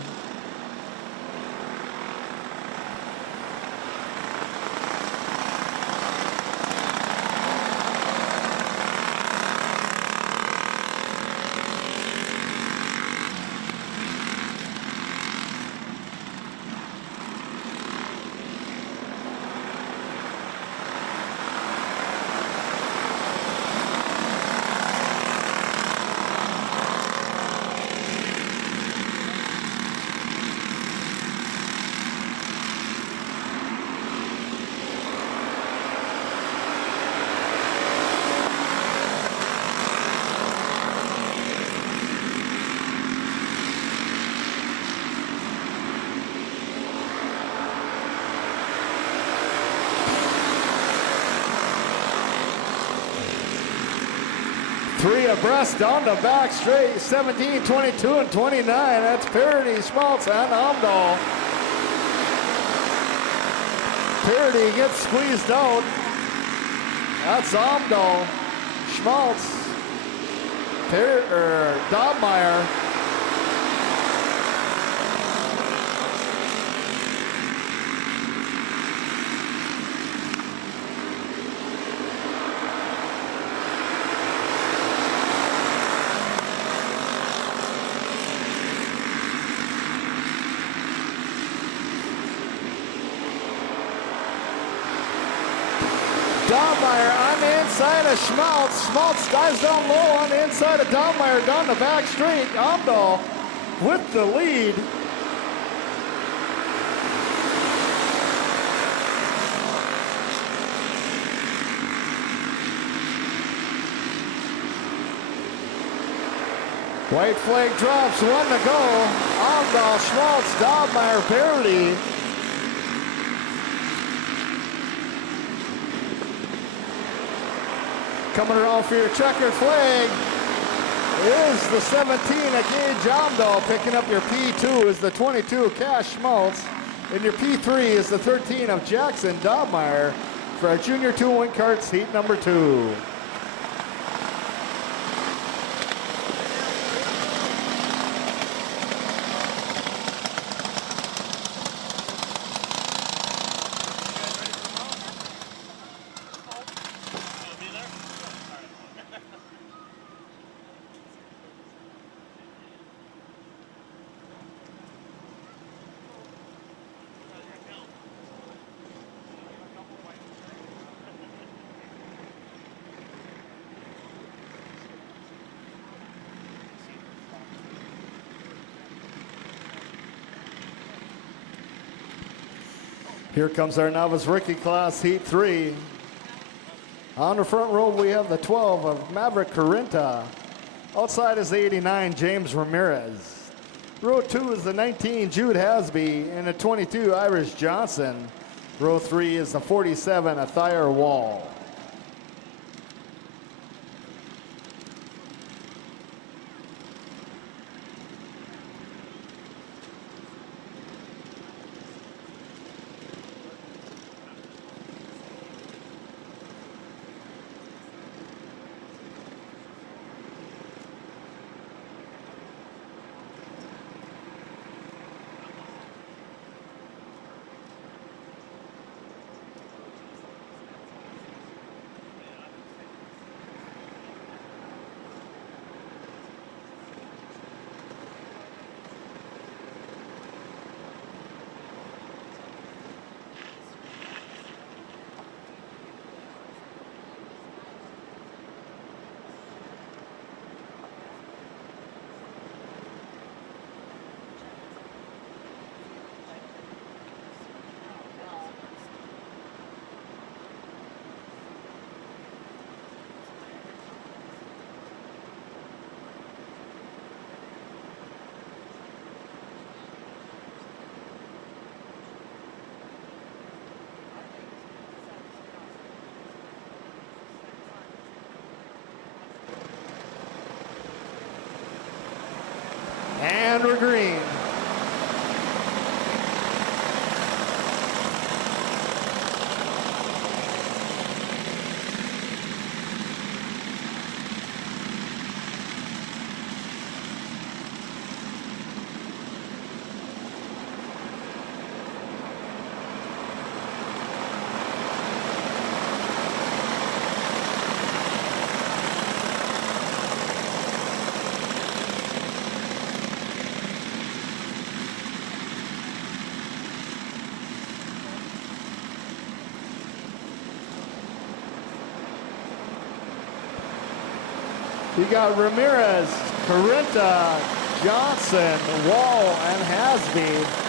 Three abreast down the back straight, 17, 22, and 29. That's Parody, Schmaltz, and Omdahl. Parody gets squeezed out. That's Omdahl, Schmaltz, Dobmeyer. Dobmeyer on the inside of Schmaltz. Schmaltz dives down low on the inside of Dobmeyer down the back straight. Omdahl with the lead. White flag drops, 1 to go. Omdahl, Schmaltz, Dobmeyer, Parody. Coming around for your checkered flag is the 17, a Gage Omdahl. Picking up your P2 is the 22, Cash Schmaltz. And your P3 is the 13 of Jackson Dobmeyer for our Junior 2 Wing Karts heat number 2. Here comes our novice rookie class, heat 3. On the front row, we have the 12 of Maverick Carinta. Outside is the 89, James Ramirez. Row 2 is the 19, Jude Hasby, and the 22, Irish Johnson. Row 3 is the 47, Athyre Wall. under green. You got Ramirez, Carinta, Johnson, Wall, and Hasby.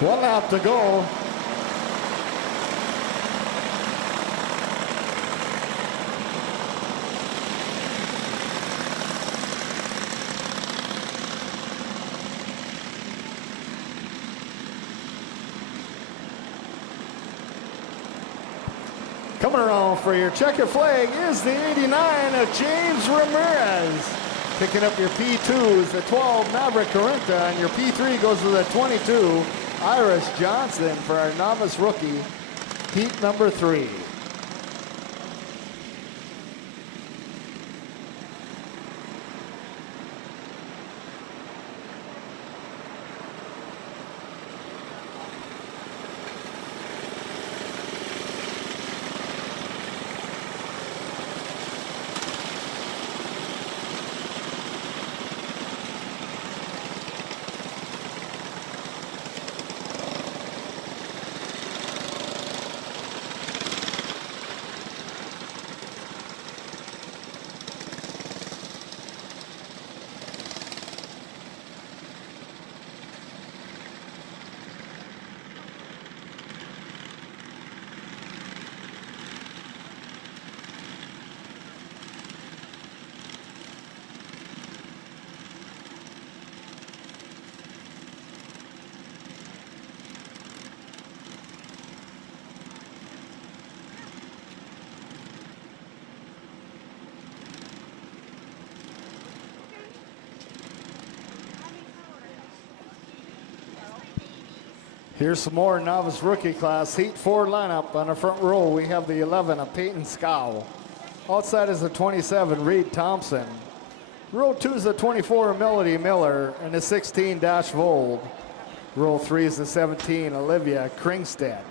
One lap to go. Coming around for your checkered flag is the 89 of James Ramirez. Picking up your P2 is the 12 Maverick Carinta, and your P3 goes to the 22 Iris Johnson for our novice rookie, heat number 3. Here's some more novice rookie class. Heat 4 lineup. On the front row, we have the 11 of Peyton Scow. Outside is the 27, Reed Thompson. Row 2 is the 24, Melody Miller, and the 16, Dash Vold. Row 3 is the 17, Olivia Kringstead.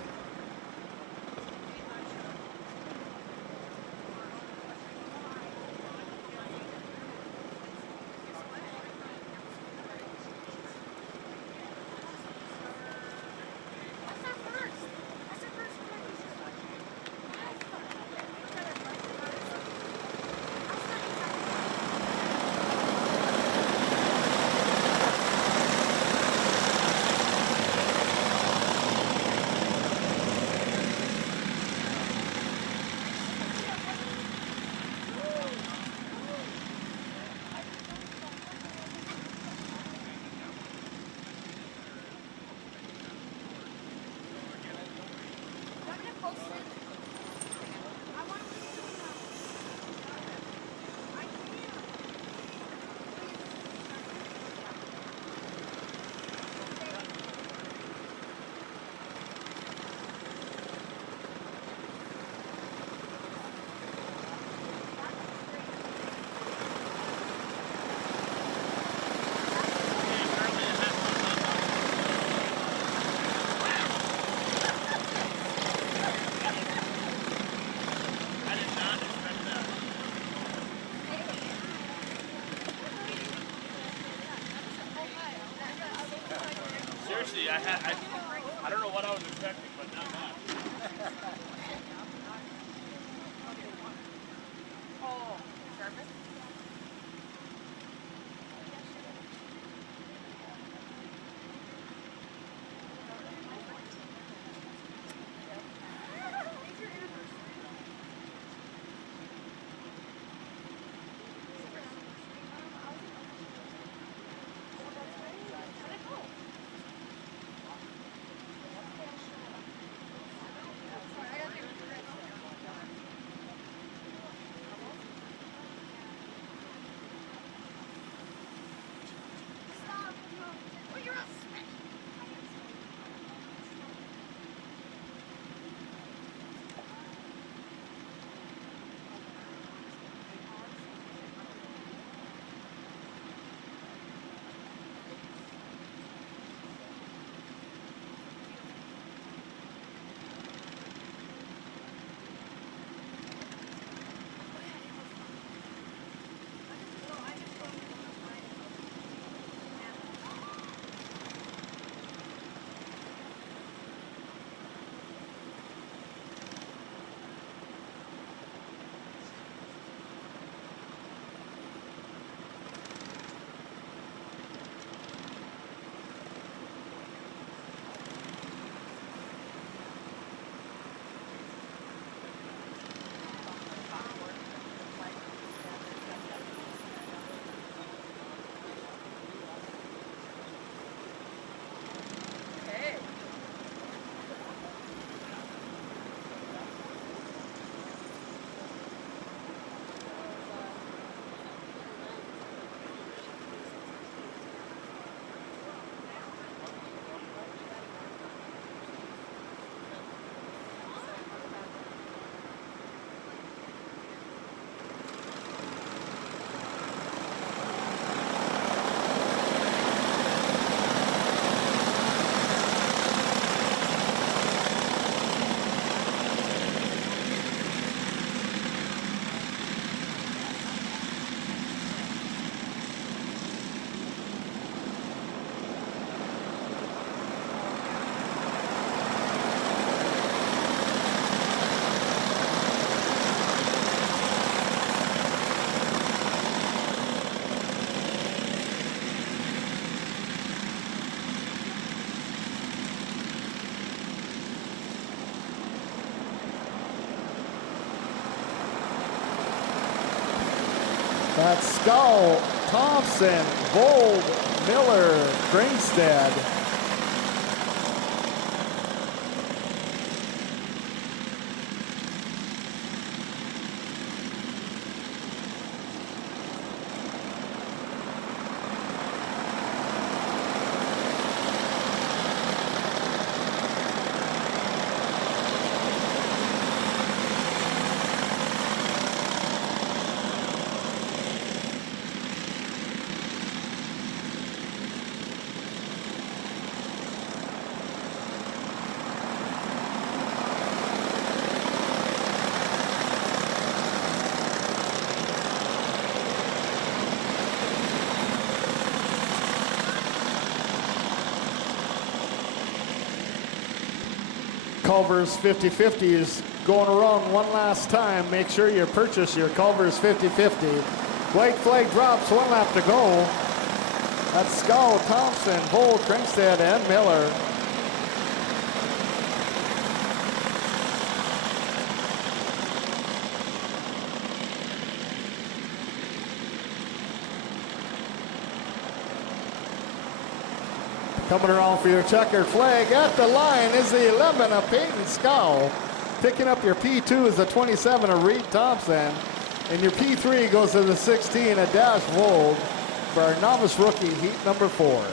I don't know what I was expecting, but not that. That's Skull, Thompson, Vold, Miller, Gringstead. Culver's 50-50 is going around one last time. Make sure you purchase your Culver's 50-50. White flag drops, 1 lap to go. That's Skull, Thompson, Vold, Gringstead, and Miller. Coming around for your checkered flag at the line is the 11 of Peyton Skull. Picking up your P2 is the 27 of Reed Thompson. And your P3 goes to the 16 of Dash Vold for our novice rookie heat number 4.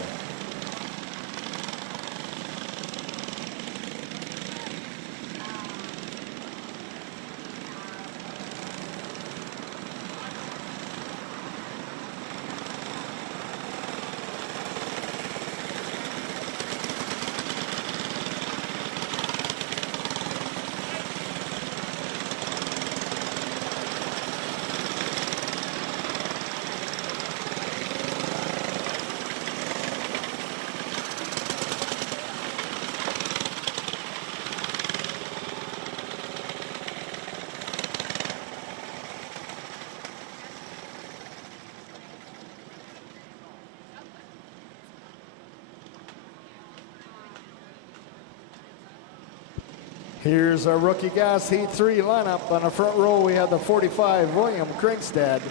Here's our rookie gas Heat 3 lineup. On the front row, we have the 45, William Krinkstead.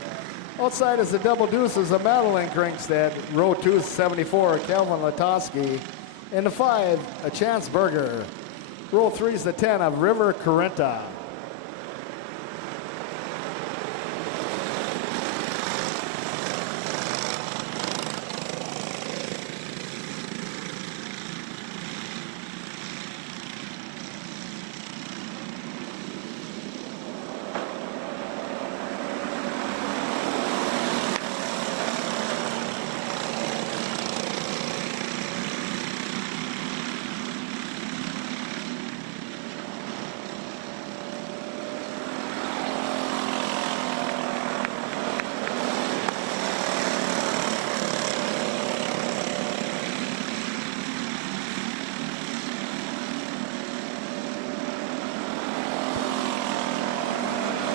Outside is the double deuces of Madeline Krinkstead. Row 2 is 74, Calvin Latoski. And the 5, a Chance Berger. Row 3 is the 10 of River Carenta.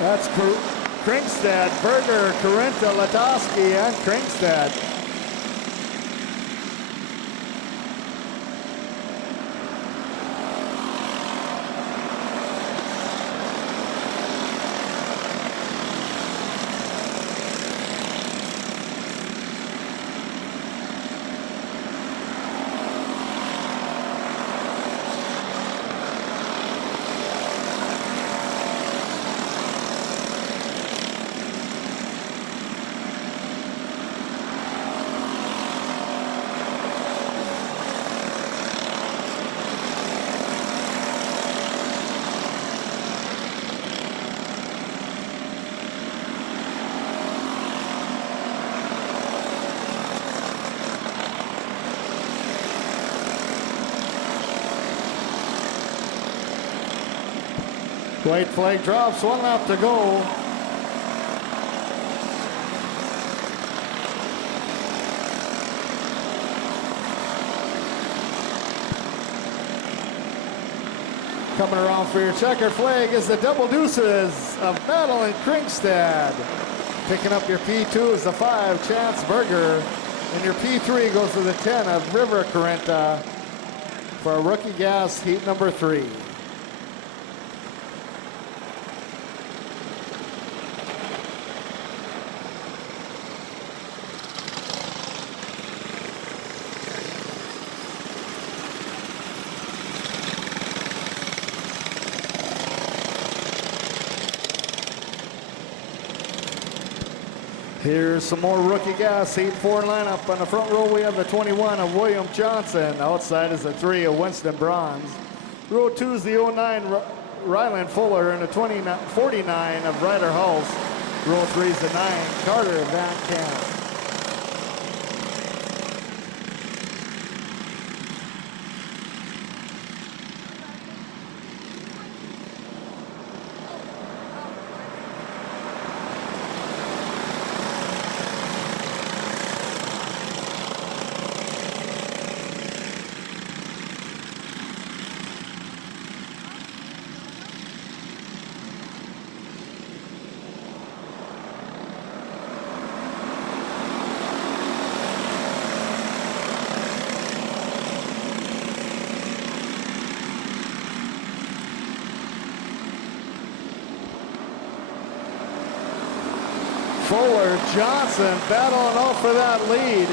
That's Krinkstead, Berger, Carenta, Latoski, and Krinkstead. White flag drops, 1 lap to go. Coming around for your checker flag is the double deuces of Madeline Krinkstead. Picking up your P2 is the 5, Chance Berger. And your P3 goes to the 10 of River Carenta for a rookie gas heat number 3. Here's some more rookie gas, Heat 4 lineup. On the front row, we have the 21 of William Johnson. Outside is the 3 of Winston Bronze. Row 2 is the 09 Ryland Fuller and the 49 of Ryder Hulse. Row 3 is the 9 Carter Van Camp. Fuller, Johnson battling out for that lead.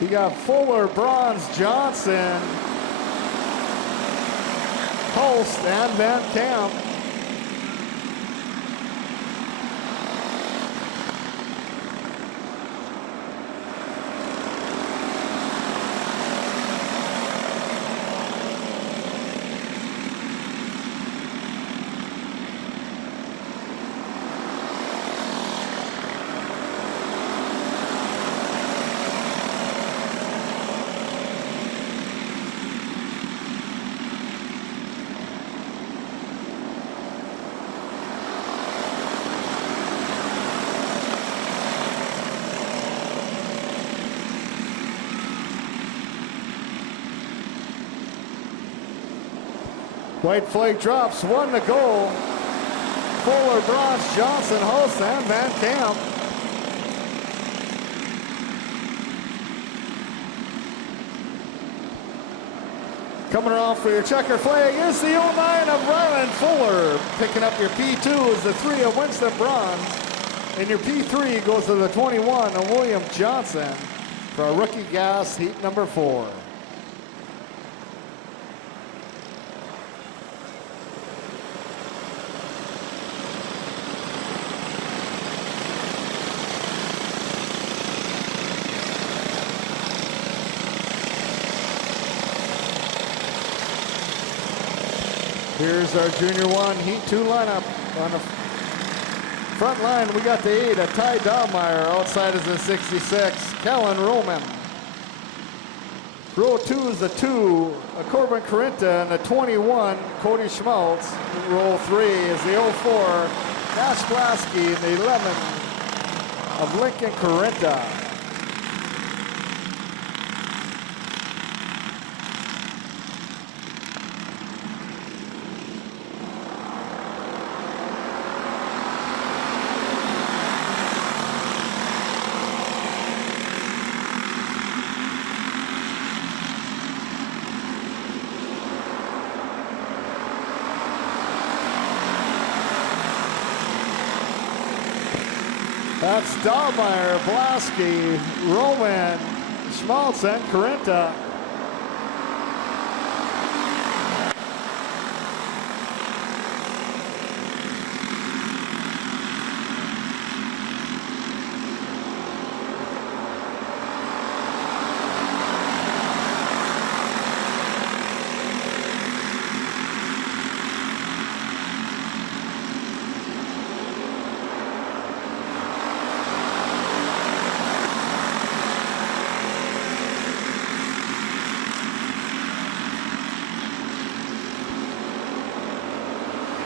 You got Fuller, Bronze, Johnson, Hulse, and Van Camp. White flag drops, 1 to go. Fuller, Bronze, Johnson, Hulse, and Van Camp. Coming around for your checker flag is the 09 of Ryland Fuller. Picking up your P2 is the 3 of Winston Bronze. And your P3 goes to the 21 of William Johnson for a rookie gas heat number 4. Here's our Junior 1 Heat 2 lineup. On the front line, we got the 8 of Ty Dahlmeyer. Outside is the 66, Kellen Roman. Row 2 is the 2 of Corbin Corinta and the 21, Cody Schmaltz. Row 3 is the 04, Nash Blasky, and the 11 of Lincoln Corinta. That's Dahlmeyer, Blasky, Roman, Schmaltz, and Corinta.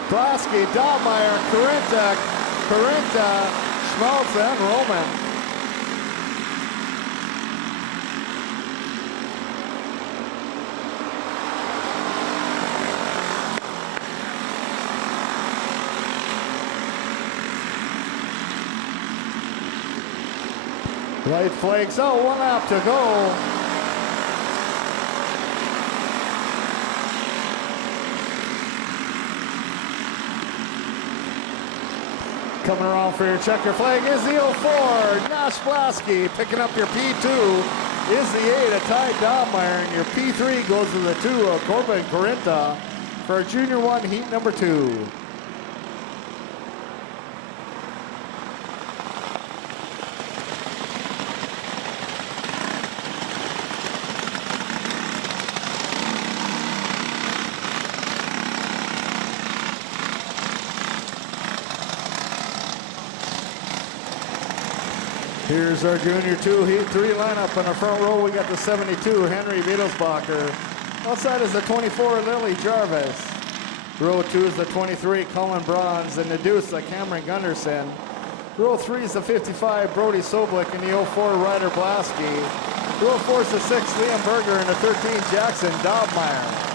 Blasky, Dahlmeyer, Corinta, Schmaltz, and Roman. White flags out, 1 lap to go. Coming around for your checker flag is the 04, Nash Blasky. Picking up your P2 is the 8 of Ty Dahlmeyer, and your P3 goes to the 2 of Corbin Corinta for Junior 1 Heat number 2. Here's our Junior 2 Heat 3 lineup. On the front row, we got the 72, Henry Wittelsbacher. Outside is the 24, Lily Jarvis. Row 2 is the 23, Colin Bronze, and the deuce, Cameron Gunderson. Row 3 is the 55, Brody Soblik, and the 04, Ryder Blasky. Row 4 is the 6, Liam Berger, and the 13, Jackson Dahlmeyer.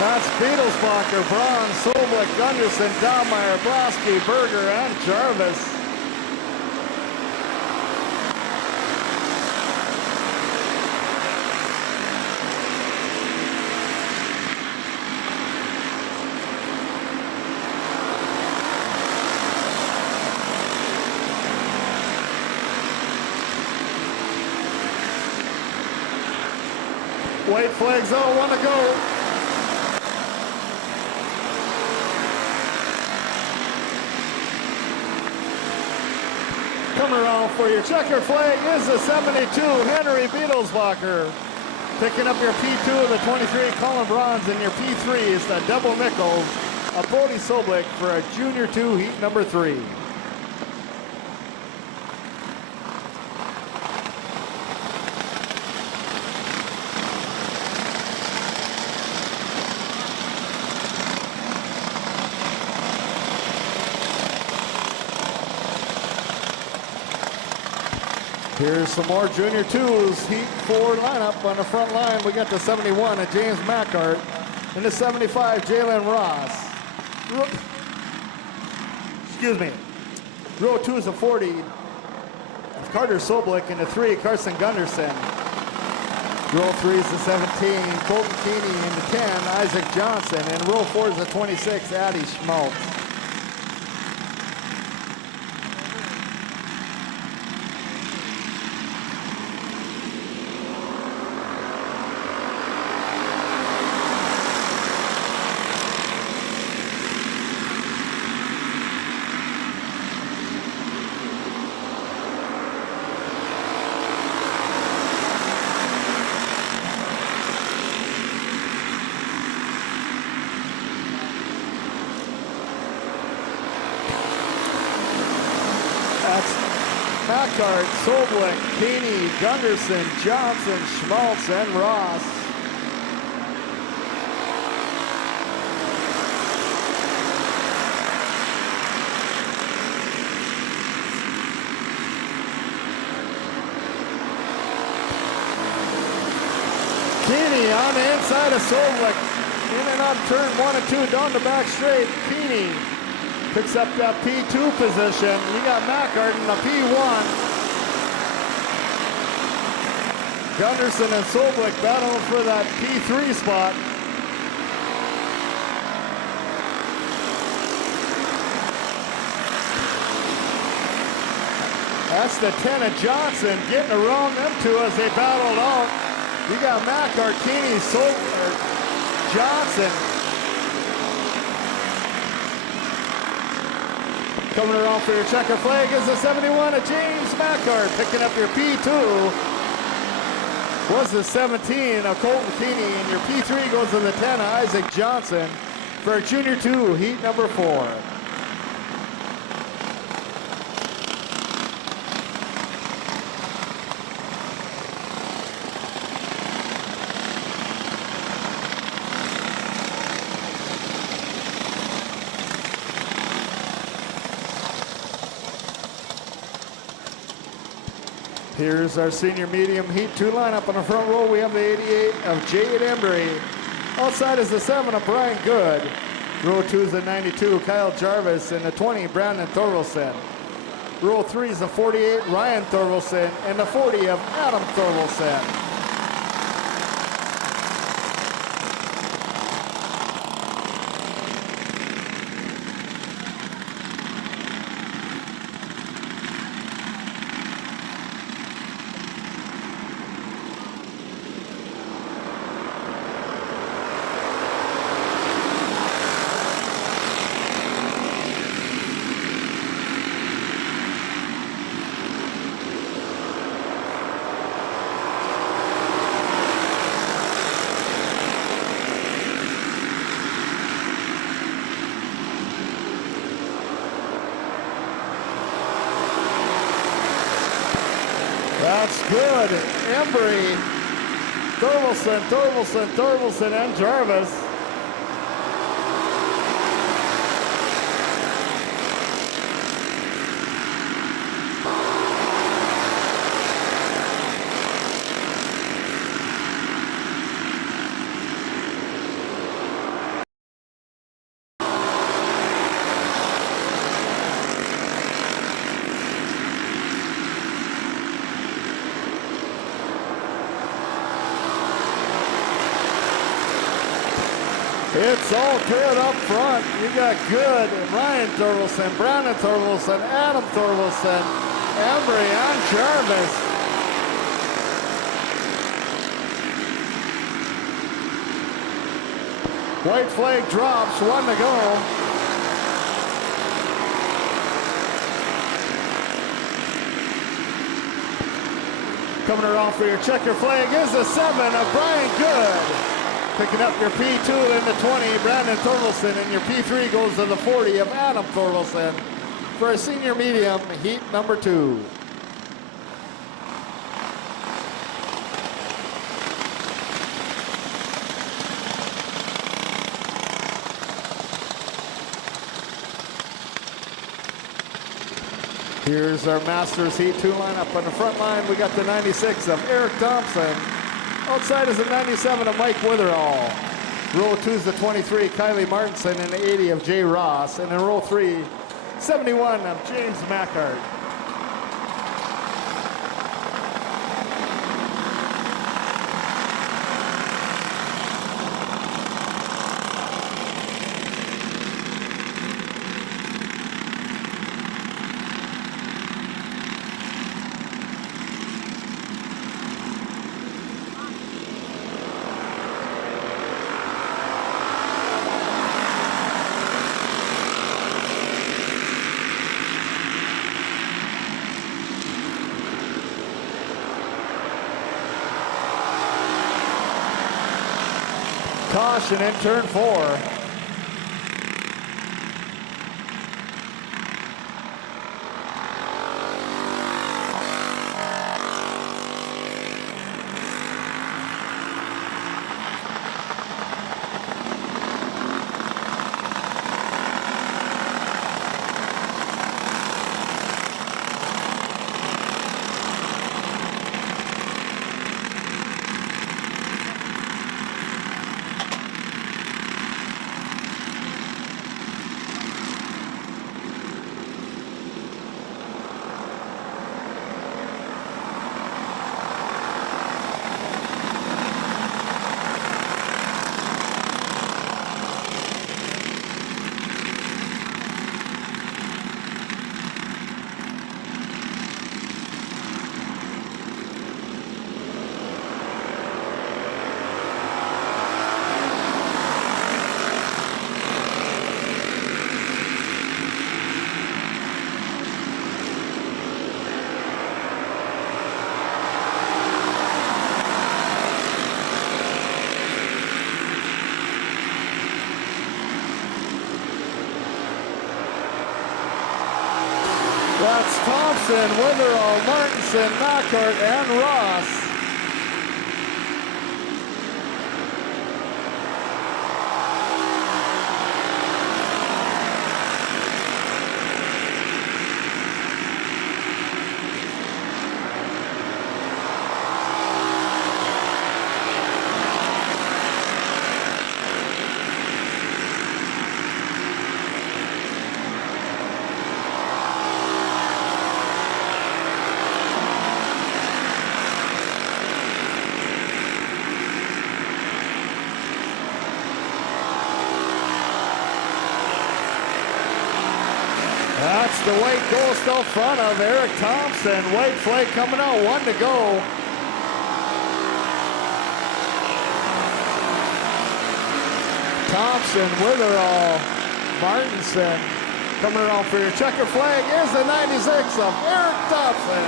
That's Wittelsbacher, Bronze, Soblik, Gunderson, Dahlmeyer, Blasky, Berger, and Jarvis. White flags out, 1 to go. Coming around for your checker flag is the 72, Henry Beetlesbacher. Picking up your P2 of the 23, Colin Bronze, and your P3 is the double nickel of Bodie Soblik for a Junior 2 heat number 3. Here's some more Junior 2s, Heat 4 lineup. On the front line, we got the 71 of James Mackart and the 75, Jalen Ross. Excuse me. Row 2 is a 40 of Carter Soblik and the 3, Carson Gunderson. Row 3 is the 17, Colton Keeney, and the 10, Isaac Johnson. And row 4 is the 26, Addie Schmaltz. Mackart, Soblik, Keeney, Gunderson, Johnson, Schmaltz, and Ross. Keeney on the inside of Soblik. In and up turn 1 and 2 down the back straight. Keeney picks up that P2 position. You got Mackart in the P1. Gunderson and Soblik battling for that P3 spot. That's the 10 of Johnson getting around them two as they battled out. You got Mackart, Keeney, Soblik, Johnson. Coming around for your checker flag is the 71 of James Mackart. Picking up your P2 was the 17 of Colton Keeney, and your P3 goes to the 10 of Isaac Johnson for Junior 2, heat number 4. Here's our senior medium heat 2 lineup. On the front row, we have the 88 of Jade Embry. Outside is the 7 of Brian Good. Row 2 is the 92, Kyle Jarvis, and the 20, Brandon Thorvaldsen. Row 3 is the 48, Ryan Thorvaldsen, and the 40 of Adam Thorvaldsen. That's good. Embry, Thorvaldsen, and Jarvis. It's all cleared up front. You got Good, Ryan Thorvaldsen, Brandon Thorvaldsen, Adam Thorvaldsen, Embry, and Jarvis. White flag drops, 1 to go. Coming around for your checker flag is the 7 of Brian Good. Picking up your P2 in the 20, Brandon Thorvaldsen, and your P3 goes to the 40 of Adam Thorvaldsen for a senior medium, heat number 2. Here's our Masters Heat 2 lineup. On the front line, we got the 96 of Eric Thompson. Outside is the 97 of Mike Witherall. Row 2 is the 23, Kylie Martinson, and the 80 of Jay Ross. And in row 3, 71 of James Mackhart. Caution in turn 4. That's Thompson, Witherall, Martinson, Knockhart, and Ross. That's the white ghost out front of Eric Thompson. White flag coming out, 1 to go. Thompson, Witherall, Martinson. Coming around for your checker flag is the 96 of Eric Thompson.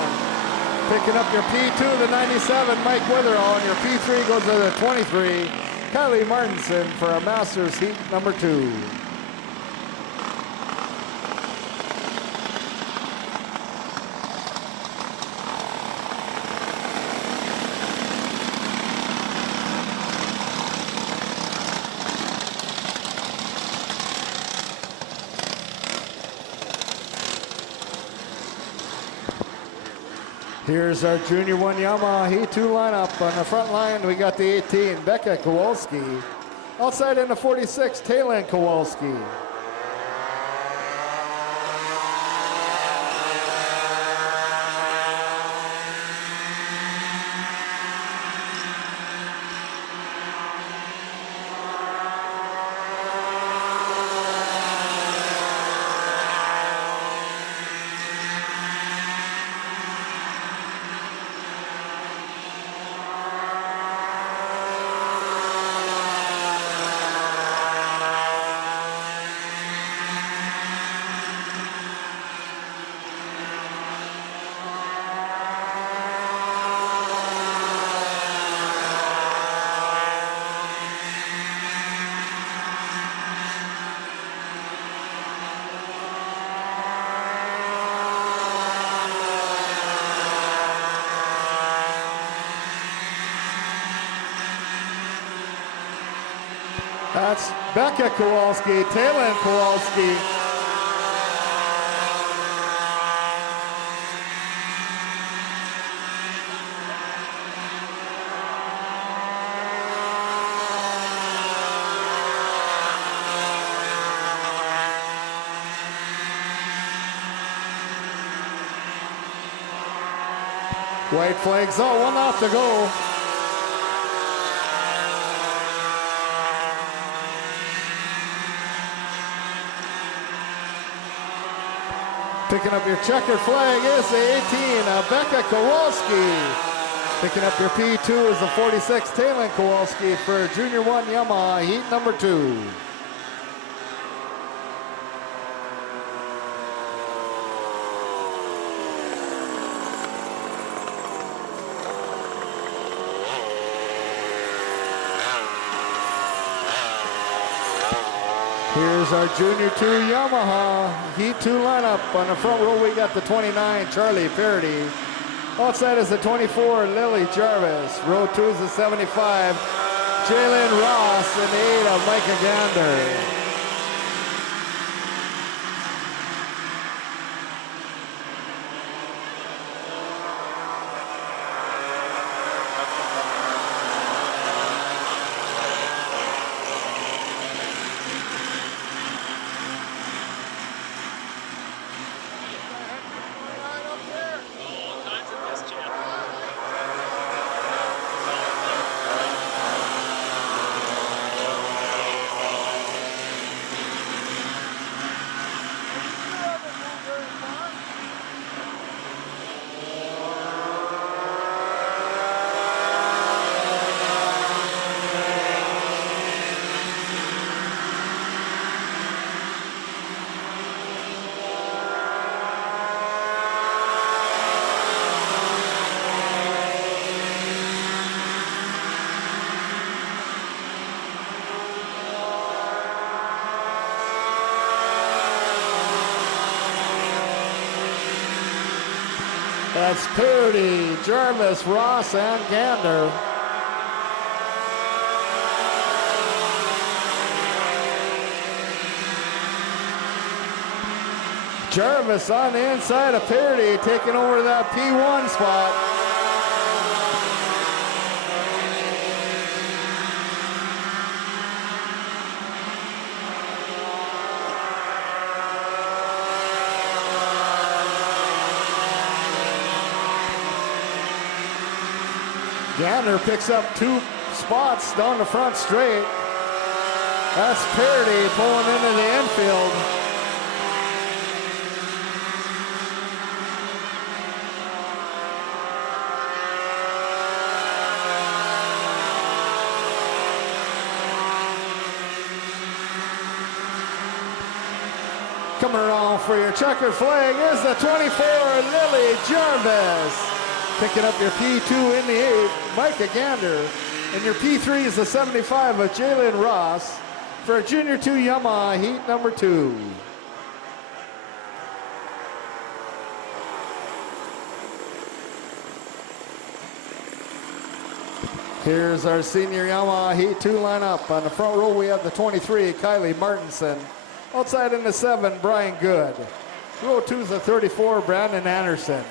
Picking up your P2, the 97, Mike Witherall, and your P3 goes to the 23, Kylie Martinson for a Masters Heat number 2. Here's our Junior 1 Yamaha Heat 2 lineup. On the front line, we got the 18, Becca Kowalski. Outside in the 46, Taylan Kowalski. That's Becca Kowalski, Taylor Kowalski. White flags out, 1 off to go. Picking up your checkered flag is the 18, Becca Kowalski. Picking up your P2 is the 46, Taylor Kowalski for Junior 1 Yamaha, heat number 2. Here's our Junior 2 Yamaha Heat 2 lineup. On the front row, we got the 29, Charlie Parody. Outside is the 24, Lily Jarvis. Row 2 is the 75, Jalen Ross, and the 8 of Micah Gander. That's Purdy, Jarvis, Ross, and Gander. Jarvis on the inside of Purdy, taking over that P1 spot. Gander picks up 2 spots down the front straight. That's Parody pulling into the infield. Coming around for your checkered flag is the 24, Lily Jarvis. Picking up your P2 in the 8, Micah Gander. And your P3 is the 75 of Jalen Ross for Junior 2 Yamaha, heat number 2. Here's our senior Yamaha heat 2 lineup. On the front row, we have the 23, Kylie Martinson. Outside in the 7, Brian Good. Row 2 is the 34, Brandon Anderson.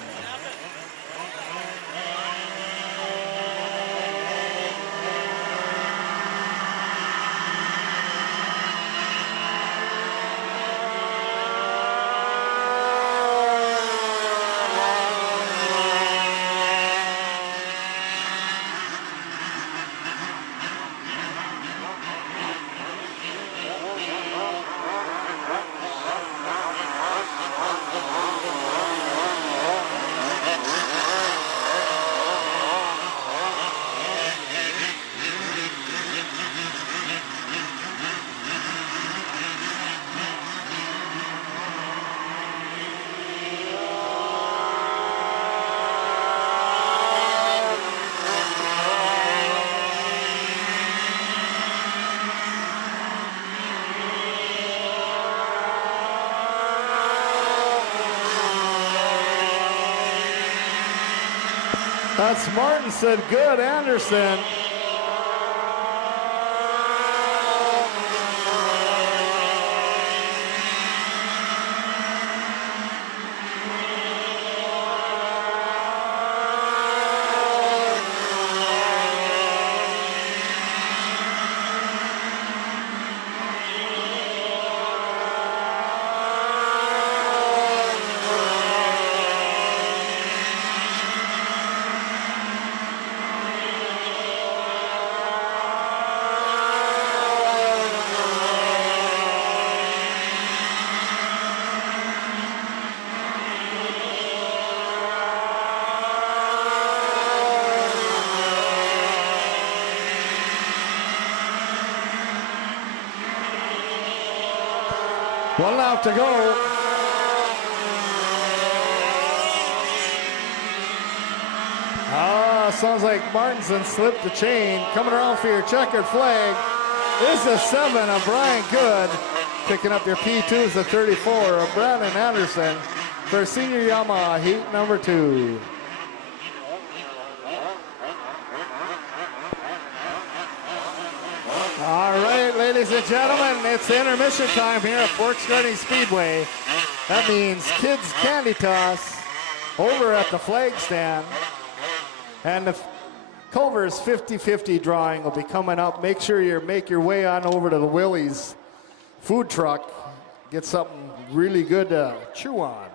That's Martinson, Good, Anderson. One lap to go. Sounds like Martinson slipped the chain. Coming around for your checkered flag is the 7 of Brian Good. Picking up your P2 is the 34 of Brandon Anderson for Senior Yamaha heat number 2. All right, ladies and gentlemen, it's intermission time here at Forks Karting Speedway. That means kids candy toss over at the flag stand. And the Culver's 50-50 drawing will be coming up. Make sure you make your way on over to the Willie's food truck. Get something really good to chew on.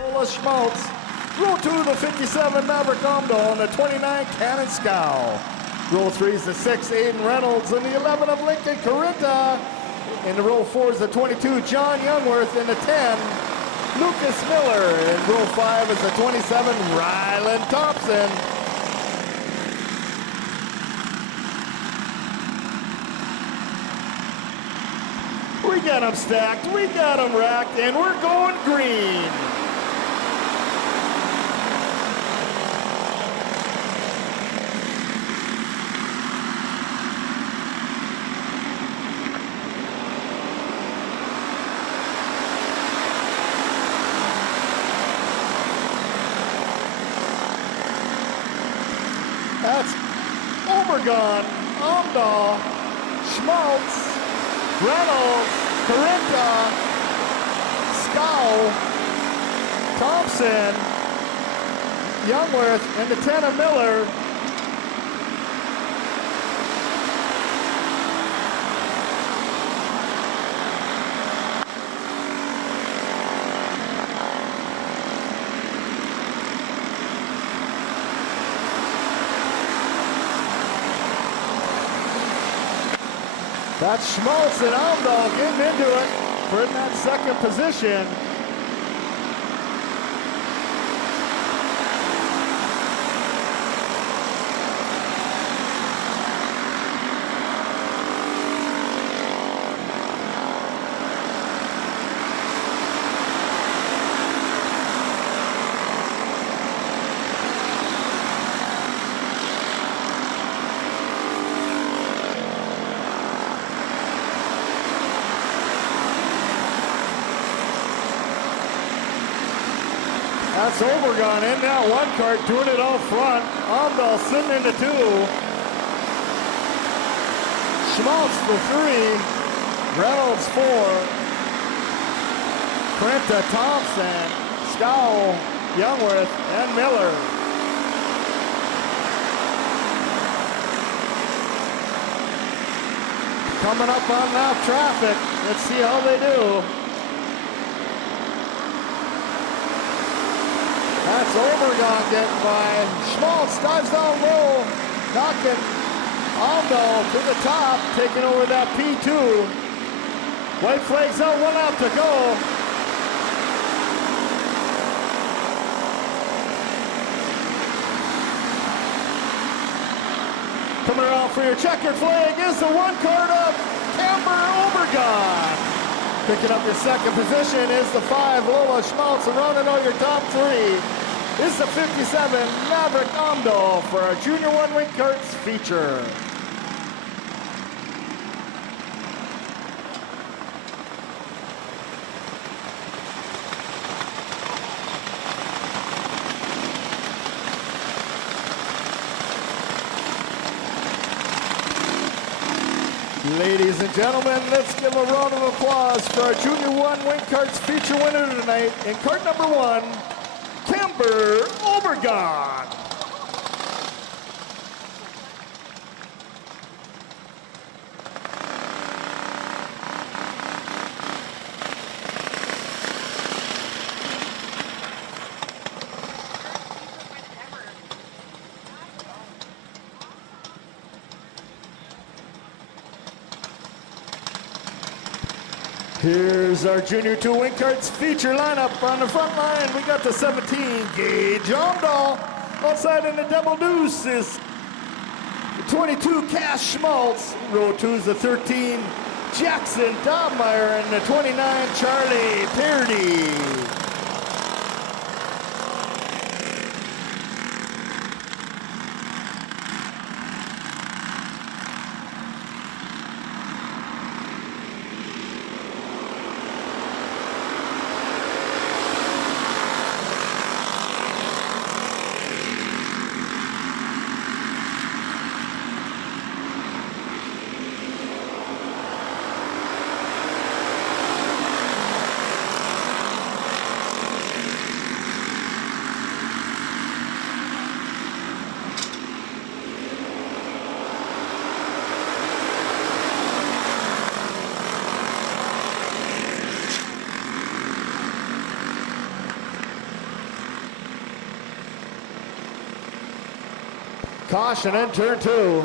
Lola Schmaltz. Row 2, the 57 Maverick Omdo, and the 29 Cannon Scow. Row 3 is the 6 Aiden Reynolds, and the 11 of Lincoln Corinta. In the row 4 is the 22 John Youngworth, and the 10 Lucas Miller. In row 5 is the 27 Ryland Thompson. We got them stacked, we got them racked, and we're going green. That's Obergon, Omdahl, Schmaltz, Reynolds, Corinta, Scow, Thompson, Youngworth, and the 10 of Miller. That's Schmaltz and Omdahl getting into it for in that second position. That's Obergon in that one cart, doing it out front. Omdahl sitting into 2. Schmaltz the 3. Reynolds 4. Corinta, Thompson, Scow, Youngworth, and Miller. Coming up on that traffic. Let's see how they do. That's Obergon getting by. Schmaltz dives down low, knocking Omdahl to the top, taking over that P2. White flags out, 1 lap to go. Coming around for your checkered flag is the 1 card up, Camber Obergon. Picking up your second position is the 5 Lola Schmaltz, and rounding out your top 3 is the 57 Maverick Omdahl for our Junior 1 Wing Karts feature. Ladies and gentlemen, let's give a round of applause for our Junior 1 Wing Karts feature winner tonight in cart number 1, Camber Obergon. Here's our Junior 2 Wing Karts feature lineup. On the front line, we got the 17 Gage Omdahl. Outside in the double deuce is the 22 Cash Schmaltz. Row 2 is the 13 Jackson Dobmeyer and the 29 Charlie Peardy. Caution in turn 2.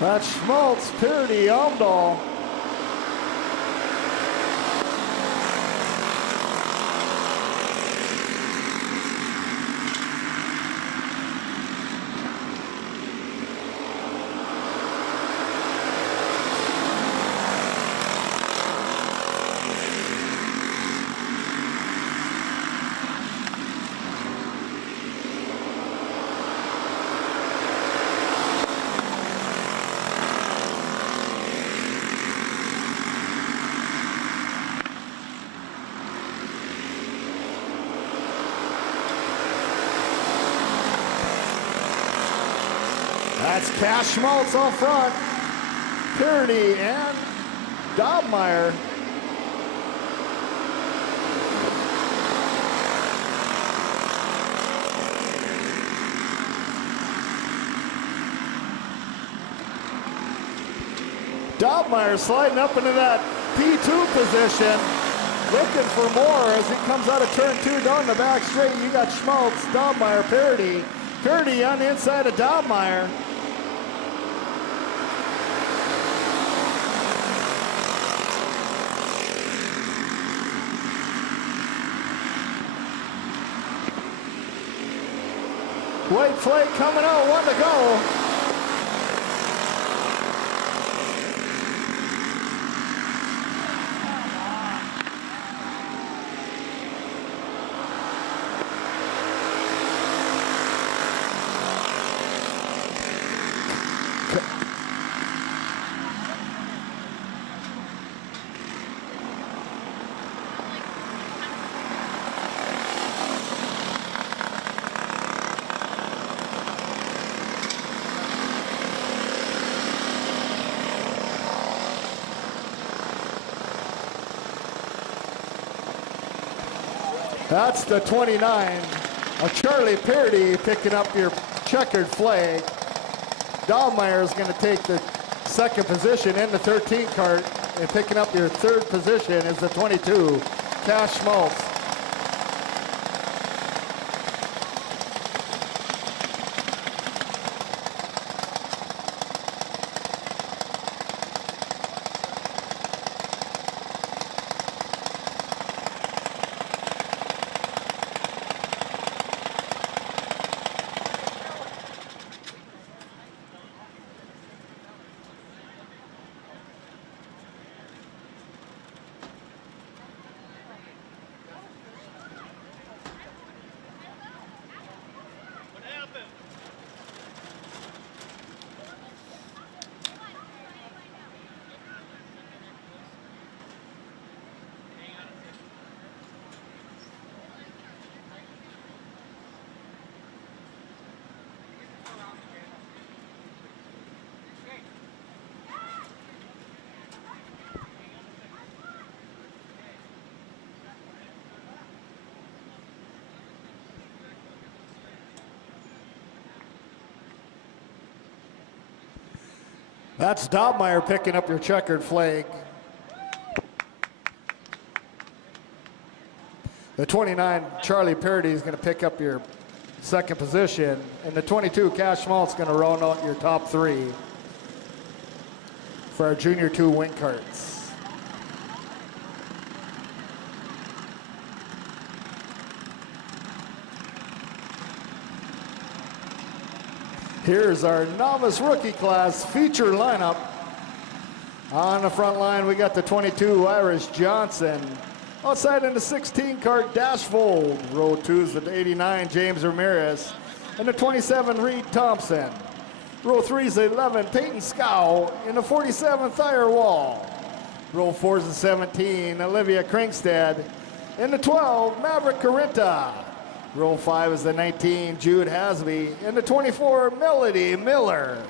That's Schmaltz, Purdy, Omdahl. That's Cash Schmaltz up front. Purdy and Dobmeyer. Dobmeyer sliding up into that P2 position, looking for more as he comes out of turn 2 down the back straight. You got Schmaltz, Dobmeyer, Purdy. Purdy on the inside of Dobmeyer. White flag coming out, 1 to go. That's the 29 of Charlie Purdy picking up your checkered flag. Dahlmeyer is going to take the second position in the 13 cart, and picking up your third position is the 22, Cash Schmaltz. That's Dobmeyer picking up your checkered flag. The 29, Charlie Purdy, is going to pick up your second position. And the 22, Cash Schmaltz, is going to round out your top 3 for our Junior 2 wing carts. Here's our novice rookie class feature lineup. On the front line, we got the 22 Irish Johnson. Outside in the 16 cart Dashfold. Row 2 is the 89 James Ramirez. And the 27 Reed Thompson. Row 3 is the 11 Peyton Scow in the 47 Thayer Wall. Row 4 is the 17 Olivia Krinkstead. In the 12 Maverick Carinta. Row 5 is the 19 Jude Hasby. In the 24 Melody Miller.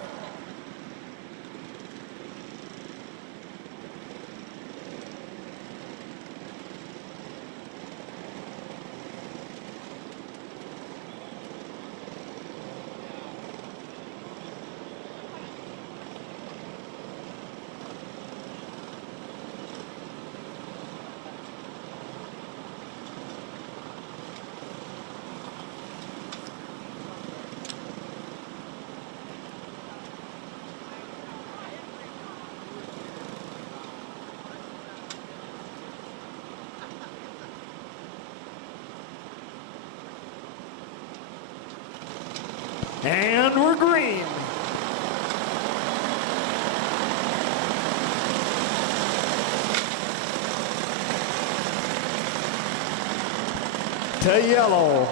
And we're green. To yellow.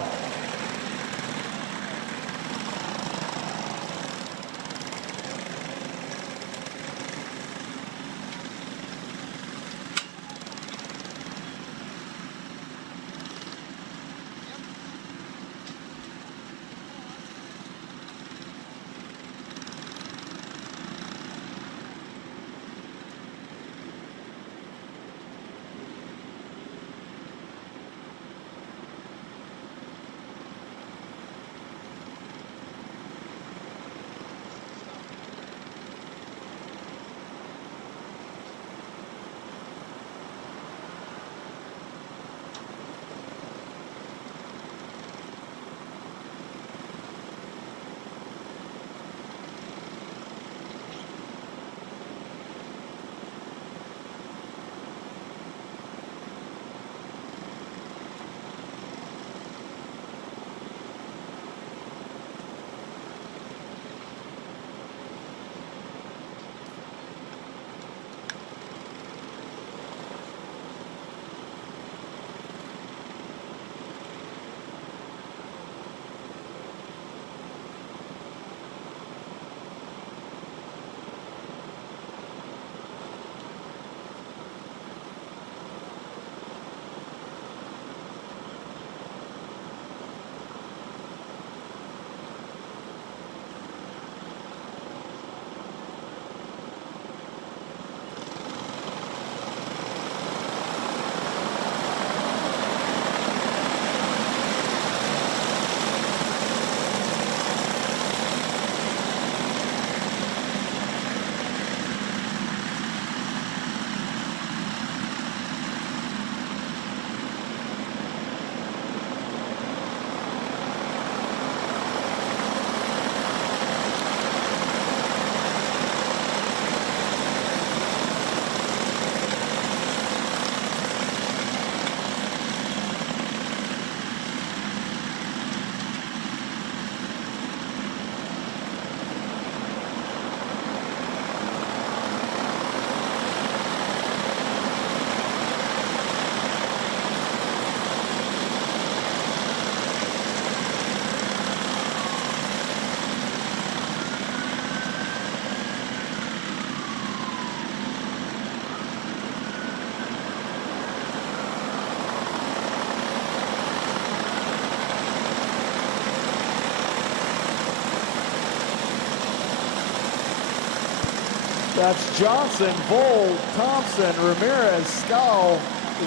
That's Johnson, Vold, Thompson, Ramirez, Scow,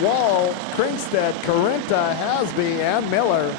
Wall, Krinkstead, Carinta, Hasby, and Miller.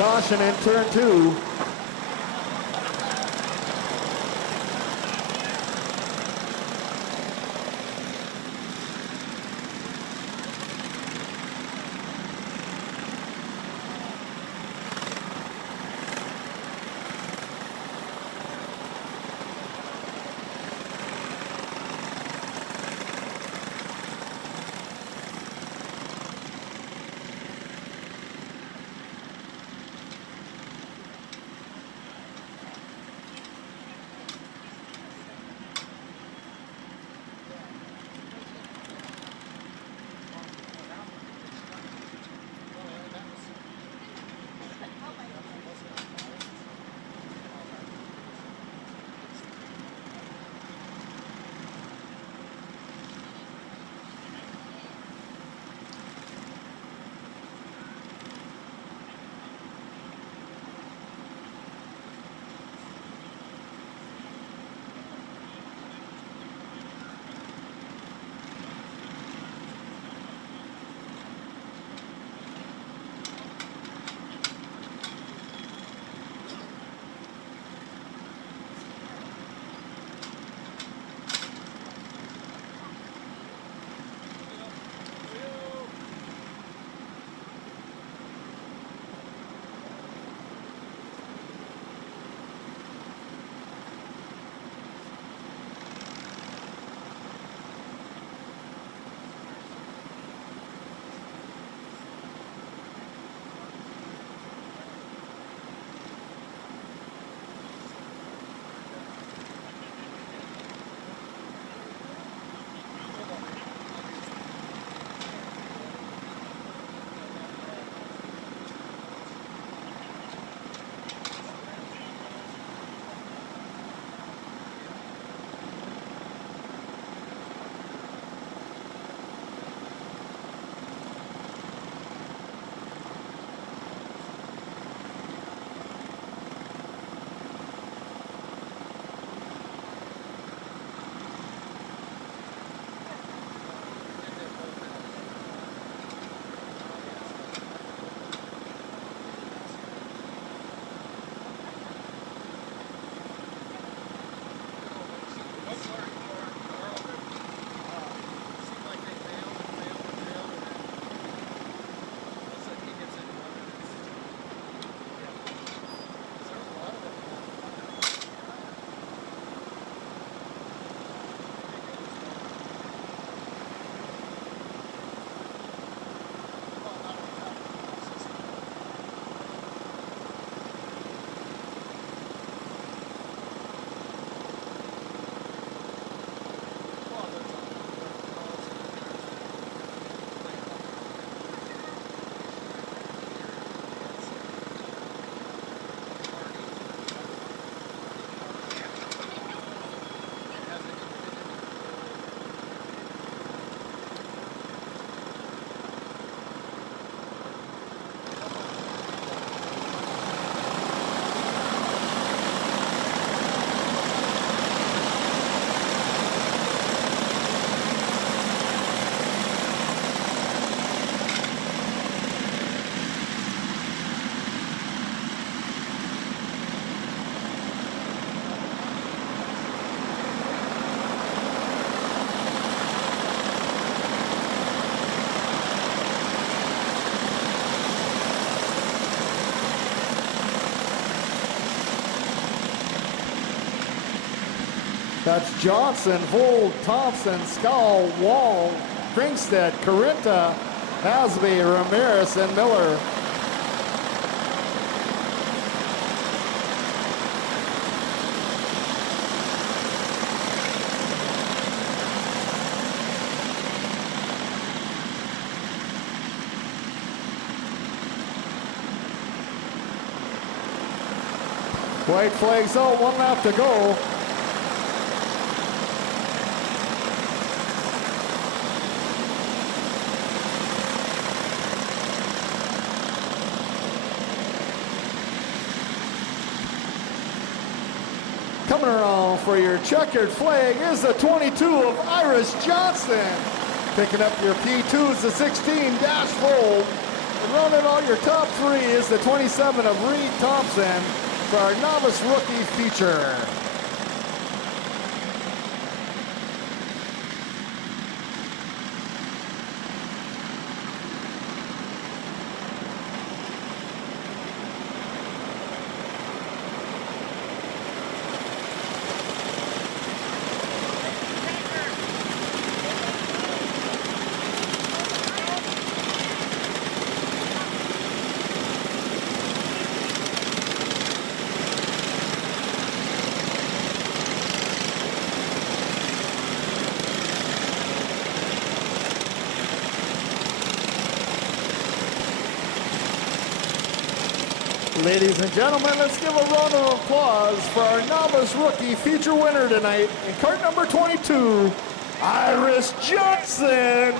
Caution in turn 2. That's Johnson, Vold, Thompson, Scowl, Wall, Kringstead, Carinta, Hasby, Ramirez, and Miller. White flags out, 1 lap to go. Coming around for your checkered flag is the 22 of Iris Johnson. Picking up your P2s, the 16 Dash Vold. And rounding all your top three is the 27 of Reed Thompson for our novice rookie feature. Ladies and gentlemen, let's give a round of applause for our novice rookie feature winner tonight in cart number 22, Iris Johnson.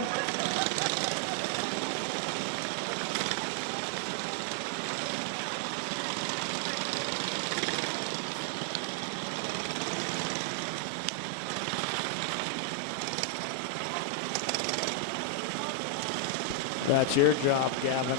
That's your job, Gavin.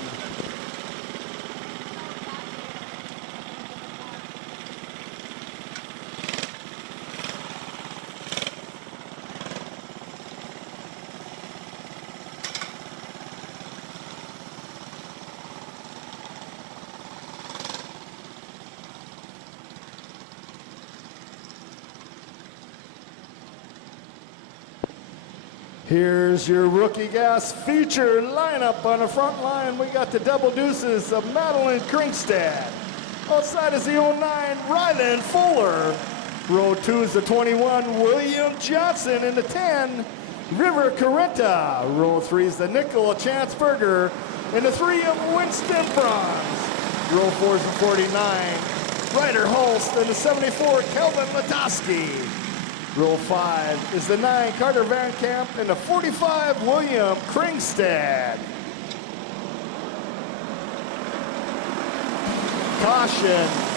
Here's your rookie gas feature lineup. On the front line, we got the double deuces of Madeline Kringstad. Outside is the 09, Rylan Fuller. Row 2 is the 21, William Johnson. In the 10, River Carretta. Row 3 is the nickel, Chance Berger. In the 3 of Winston Bronze. Row 4 is the 49, Ryder Holst. And the 74, Kelvin Ladowski. Row 5 is the 9, Carter Van Camp, and the 45, William Kringstad. Caution.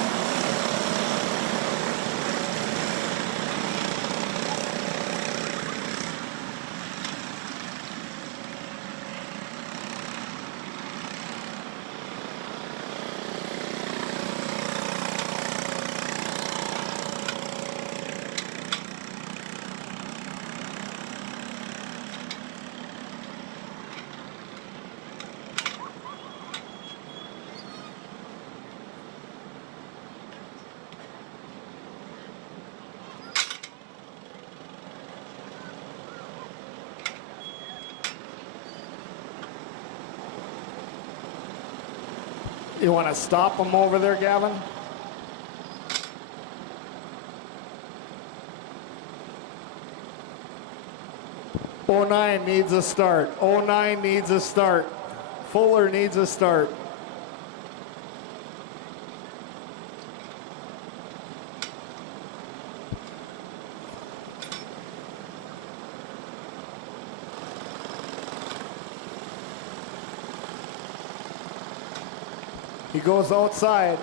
You want to stop them over there, Gavin? '09 needs a start. '09 needs a start. Fuller needs a start. He goes outside.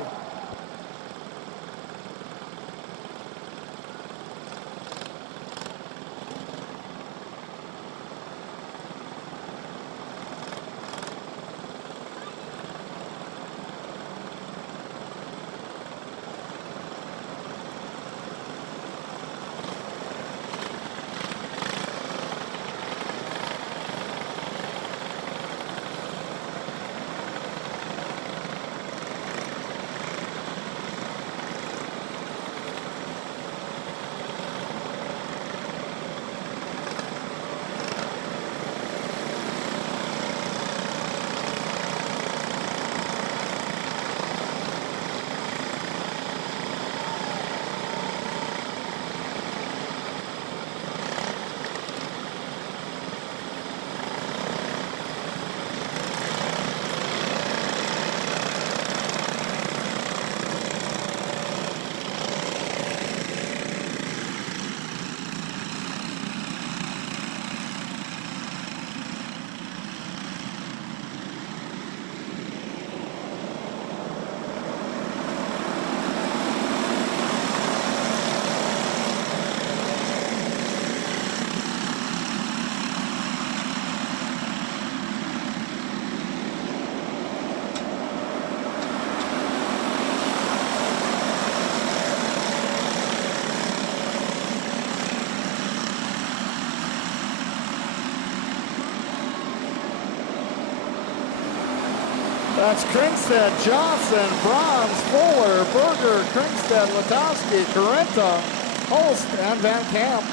That's Kringstead, Johnson, Bronze, Fuller, Berger, Kringstead, Latowski, Carenta, Holst, and Van Camp.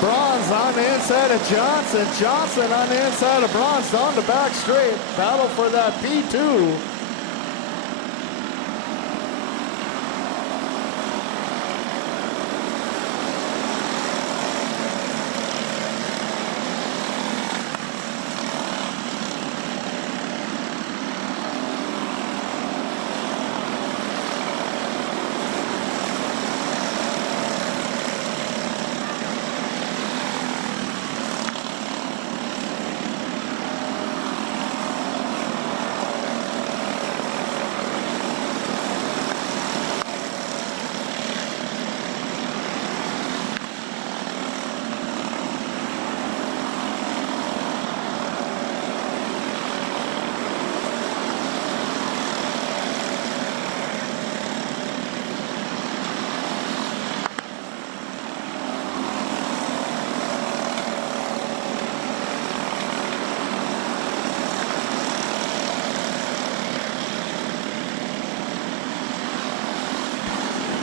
Bronze on the inside of Johnson. Johnson on the inside of Bronze down the back straight. Battle for that P2.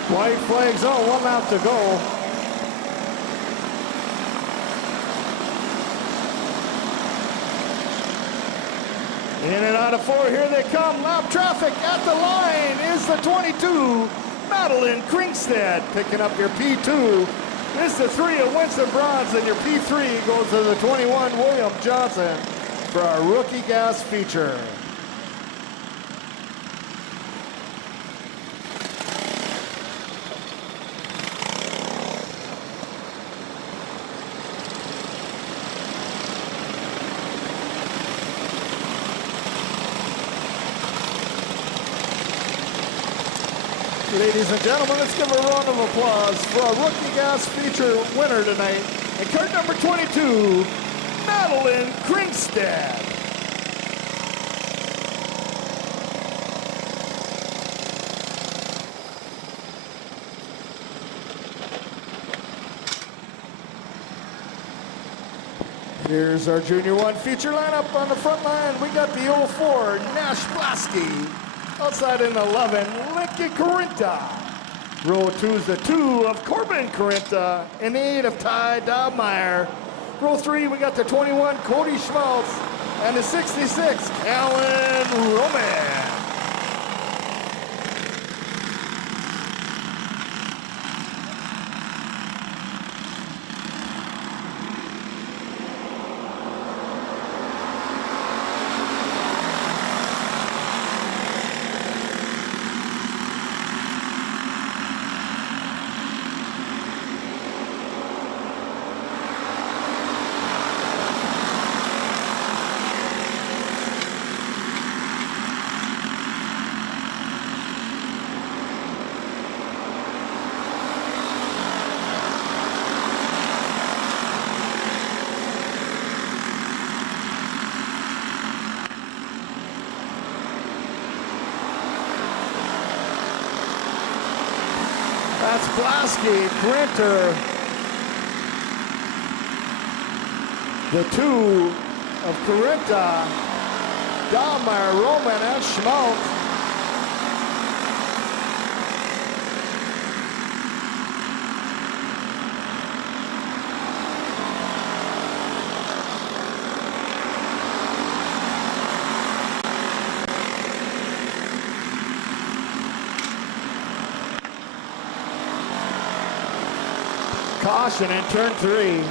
White flags on, 1 lap to go. In and out of 4, here they come. Lap traffic at the line is the 22, Madeline Kringstead, picking up your P2. This is the 3 of Winston Bronze, and your P3 goes to the 21, William Johnson, for our rookie gas feature. Ladies and gentlemen, let's give a round of applause for our rookie gas feature winner tonight. And card number 22, Madeline Kringstead. Here's our Junior 1 feature lineup on the front line. We got the 04 Nash Blasky. Outside in 11, Lincoln Carenta. Row 2 is the 2 of Corbin Carenta. In the 8 of Ty Dobmeyer. Row 3, we got the 21, Cody Schmaltz. And the 66, Alan Roman. That's Blasky, Printer. The 2 of Carenta, Dahlmeyer, Roman, and Schmaltz. Caution in turn 3.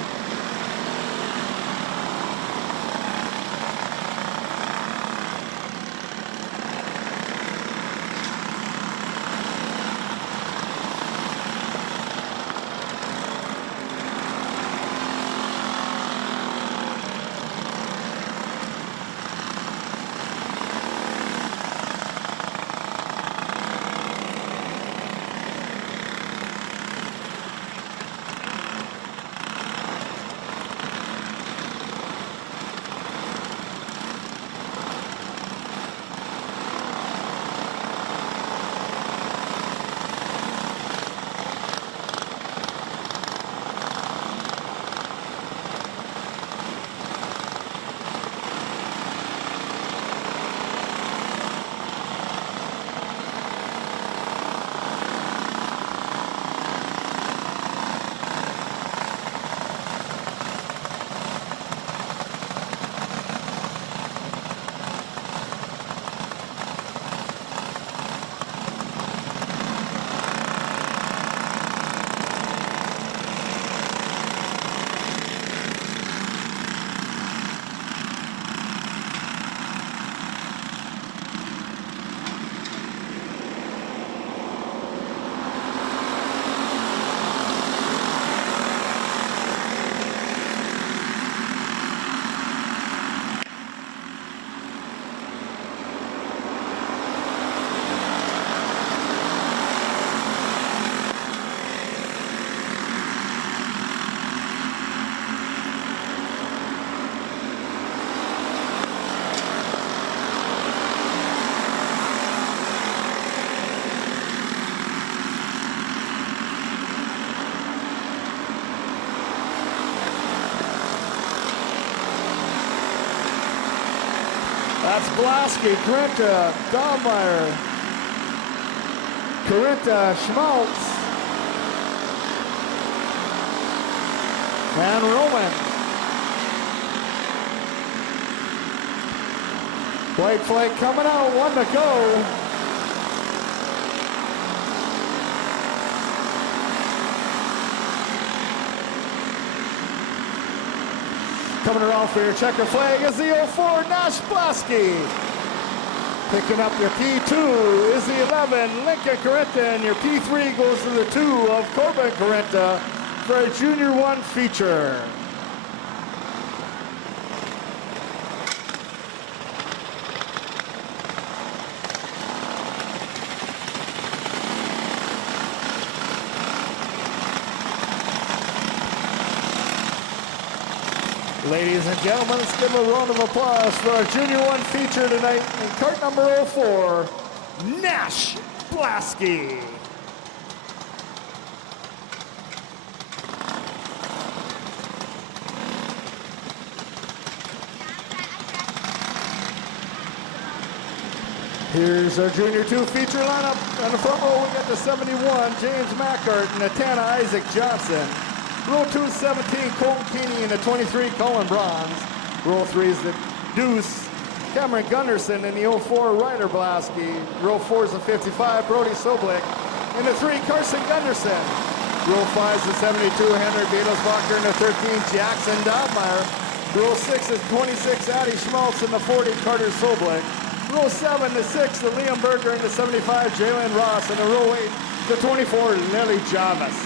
That's Blasky, Corinta, Dahlmeyer, Corinta, Schmaltz, and Roman. White flag coming out, 1 to go. Coming around for your checker flag is the 04 Nash Blasky. Picking up your P2 is the 11 Lincoln Corinta, and your P3 goes to the 2 of Corbin Corinta for a Junior 1 feature. Ladies and gentlemen, let's give a round of applause for our Junior 1 feature tonight in cart number 04, Nash Blasky. Here's our Junior 2 feature lineup. On the front row, we got the 71, James Mackart, and the 10, Isaac Johnson. Row 2, 17, Colton Keeney, and the 23, Colin Bronze. Row 3 is the Deuce, Cameron Gunderson, and the 04, Ryder Blasky. Row 4 is the 55, Brody Soblik, and the 3, Carson Gunderson. Row 5 is the 72, Henry Beatlesbacher, and the 13, Jackson Dahlmeyer. Row 6 is 26, Addy Schmaltz, and the 40, Carter Soblik. Row 7, the 6, the Liam Berger, and the 75, Jalen Ross, and the row 8, the 24, Lily Jarvis.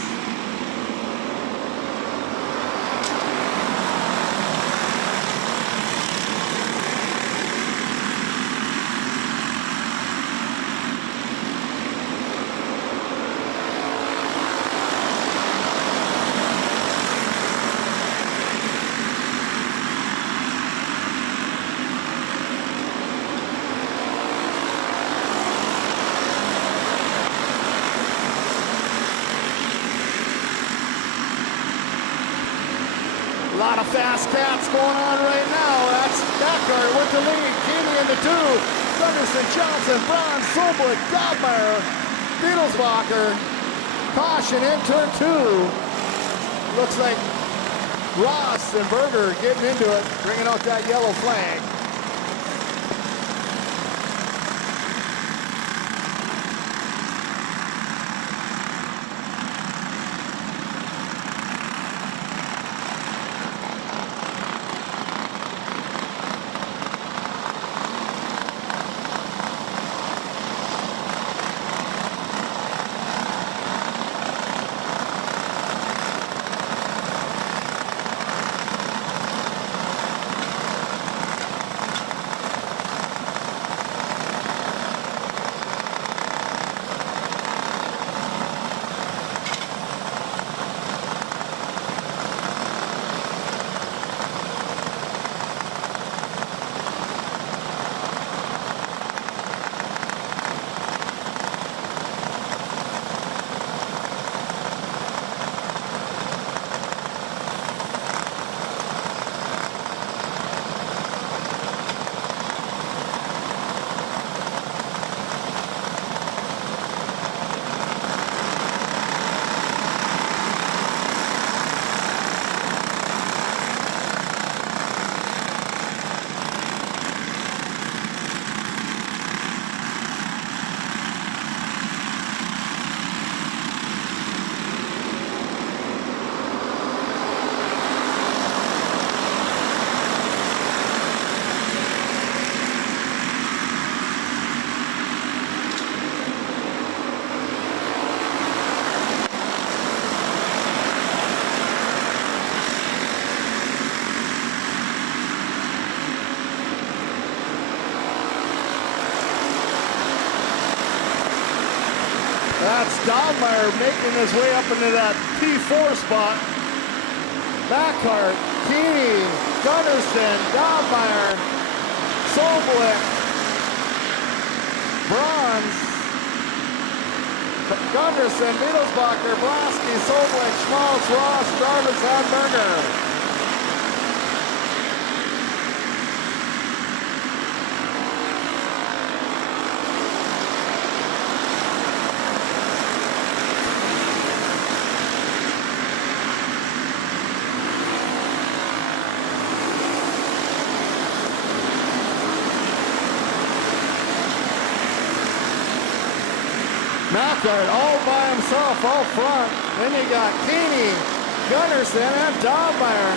A lot of fast cats going on right now. That's Mackart with the lead. Keeney in the 2. Gunderson, Johnson, Braun, Soblik, Dahlmeyer, Beatlesbacher. Caution in turn 2. Looks like Ross and Berger getting into it, bringing out that yellow flag. That's Dahlmeyer making his way up into that P4 spot. Mackart, Keeney, Gunderson, Dahlmeyer, Soblik, Bronze, Gunderson, Beatlesbacher, Blasky, Soblik, Schmaltz, Ross, Jarvis, and Berger. Malkart all by himself, all front. Then you got Keeney, Gunderson, and Dahlmeyer.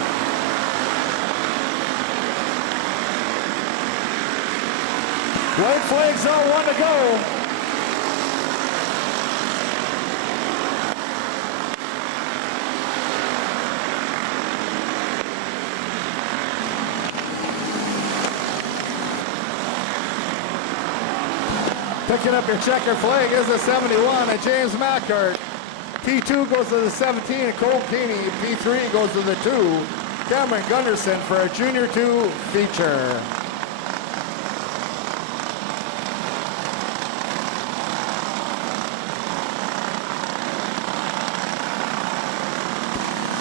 White flags out, 1 to go. Picking up your checker flag is the 71 and James Malkart. P2 goes to the 17 and Cole Keeney. P3 goes to the 2, Cameron Gunderson, for a Junior 2 feature.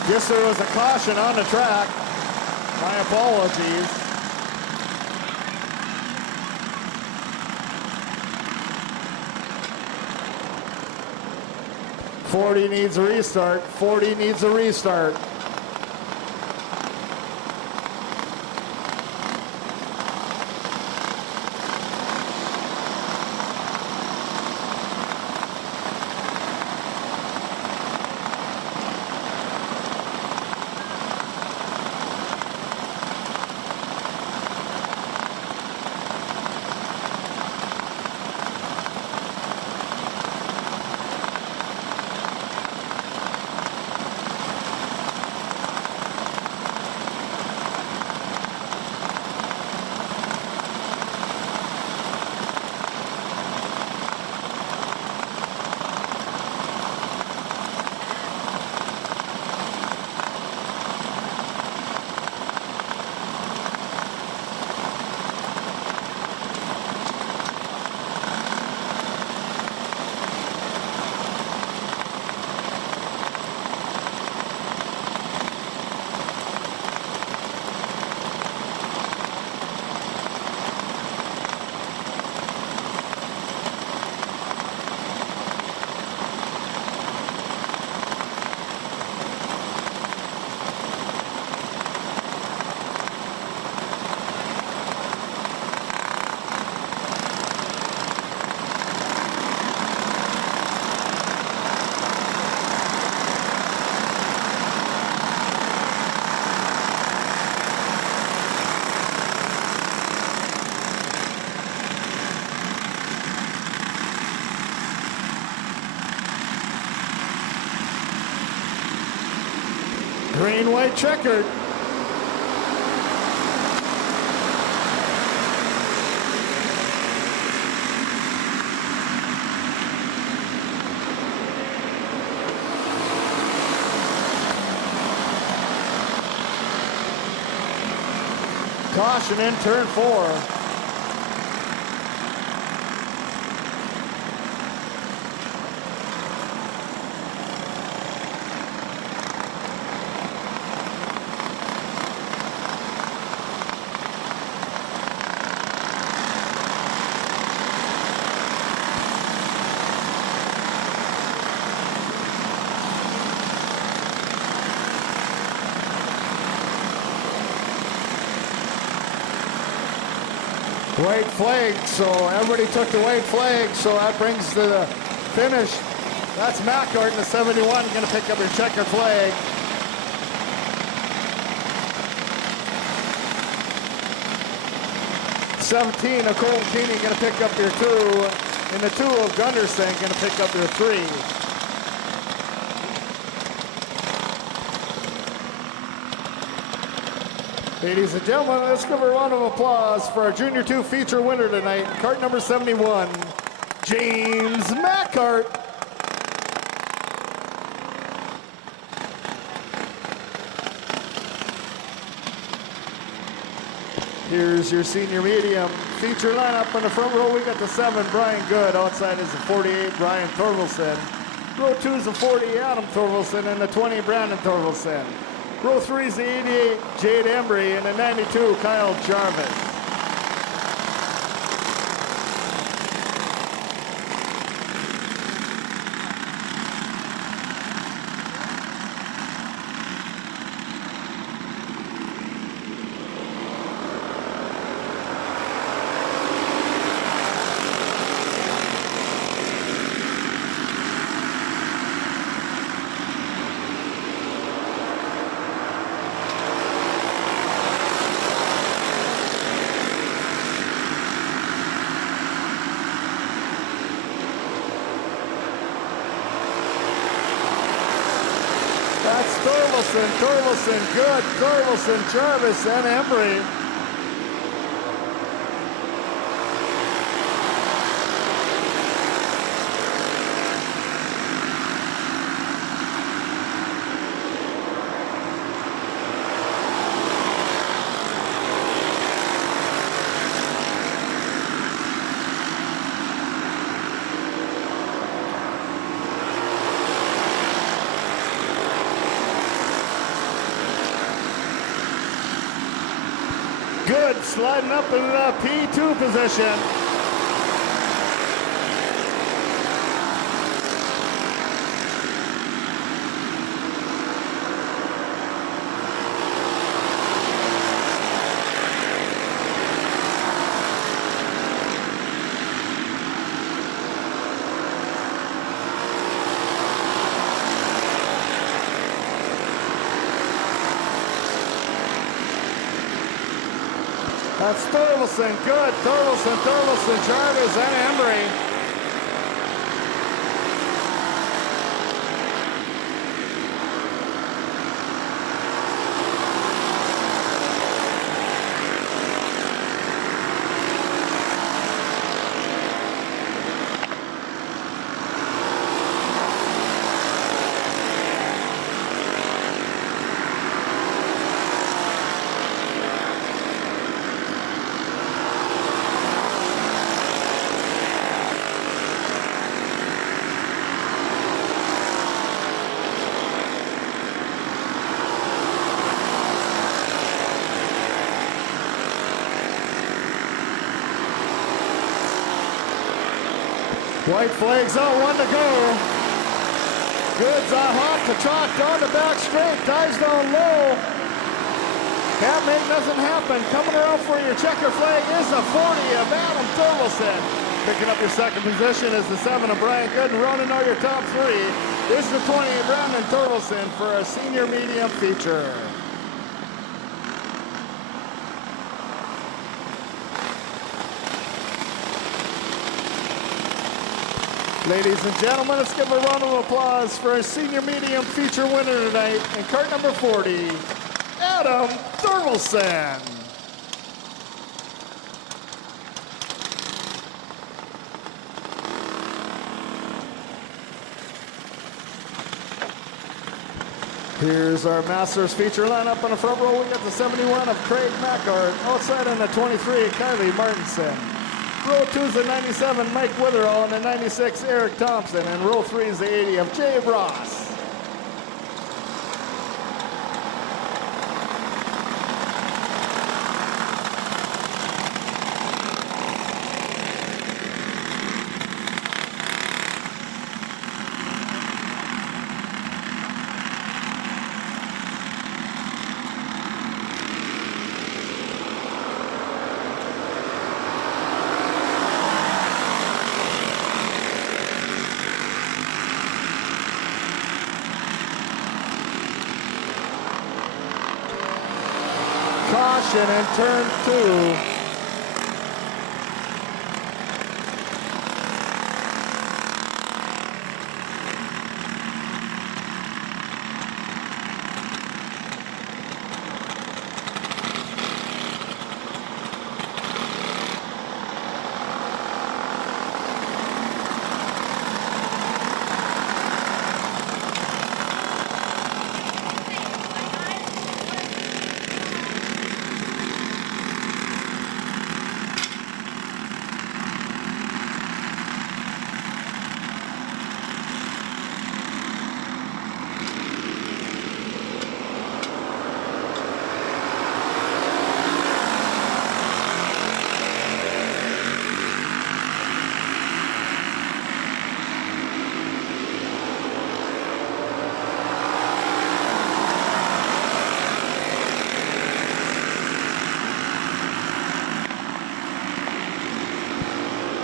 Guess there was a caution on the track. My apologies. Forty needs a restart. 40 needs a restart. Green, white, checkered. Caution in turn 4. White flag, so everybody took the white flag, so that brings to the finish. That's Malkart in the 71, going to pick up your checker flag. '17, Nicole Keeney going to pick up your 2, and the 2 of Gunderson going to pick up your 3. Ladies and gentlemen, let's give a round of applause for our Junior 2 feature winner tonight, cart number 71, James Malkart. Here's your senior medium feature lineup. In the front row, we got the 7, Brian Good. Outside is the 48, Brian Thorvaldsen. Row 2 is the 40, Adam Thorvaldsen, and the 20, Brandon Thorvaldsen. Row 3 is the 88, Jade Embry, and the 92, Kyle Jarvis. Torkelson, good. Torkelson, Jarvis, and Embry. Good, sliding up in the P2 position. That's Torkelson, good. Torkelson, Jarvis, and Embry. White flags out, one to go. Goods hot to trot down the back straight, dives down low. Can't make nothing happen. Coming around for your checker flag is the 40 of Adam Torkelson. Picking up your second position is the 7 of Brian Gooden. Rounding out your top three is the 20 of Brandon Torkelson for a senior medium feature. Ladies and gentlemen, let's give a round of applause for our senior medium feature winner tonight in cart number 40, Adam Torkelson. Here's our Masters feature lineup on the front row. We got the 71 of Craig Mackart. Outside on the 23, Kylie Martinson. Row 2 is the 97, Mike Witherall, and the 96, Eric Thompson. And row 3 is the 80 of Jay Ross. Caution in turn 2.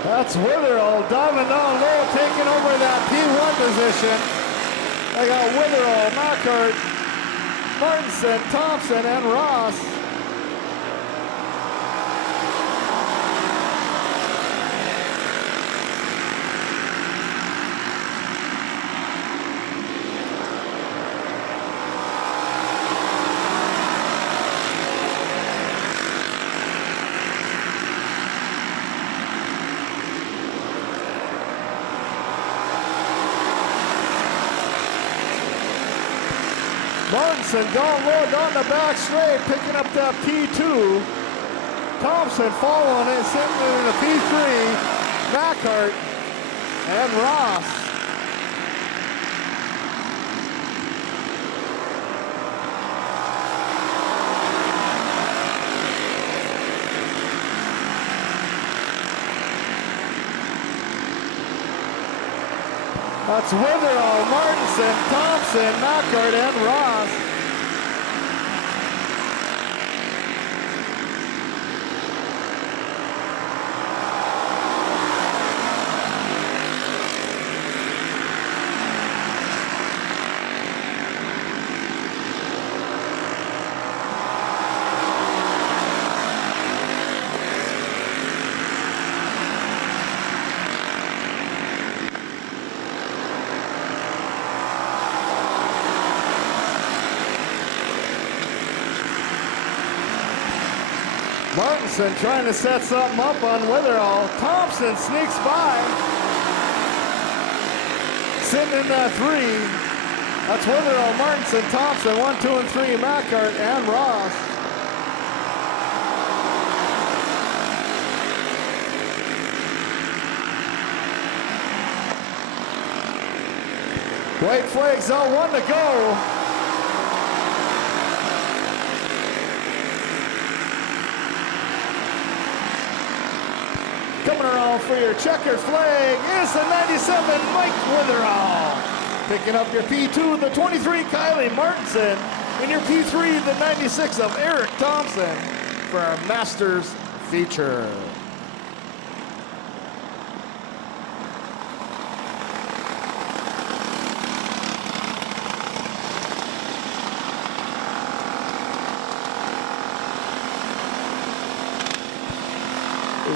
That's Witherall diving down low, taking over that P1 position. They got Witherall, Mackart, Martinson, Thompson, and Ross. Martinson down low down the back straight, picking up that P2. Thompson following it, sitting in the P3. Macart and Ross. That's Witherall, Martinson, Thompson, Macart, and Ross. Martinson trying to set something up on Witherall. Thompson sneaks by. Sitting in that 3. That's Witherall, Martinson, Thompson, 1, 2, and 3, Macart and Ross. White flags out, 1 to go. Coming around for your checkered flag is the 97, Mike Witherall. Picking up your P2, the 23, Kylie Martinson. And your P3, the 96 of Eric Thompson for our Masters feature.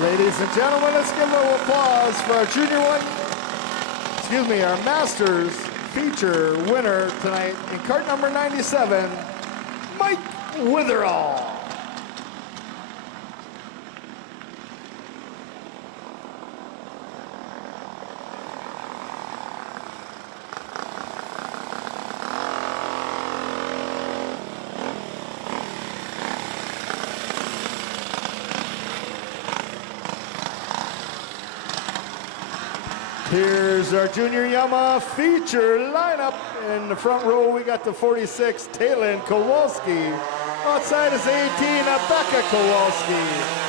Ladies and gentlemen, let's give a little applause for our our Masters feature winner tonight in cart number 97, Mike Witherall. Here's our Junior Yamaha feature lineup. In the front row, we got the 46, Talon Kowalski. Outside is 18, Becca Kowalski.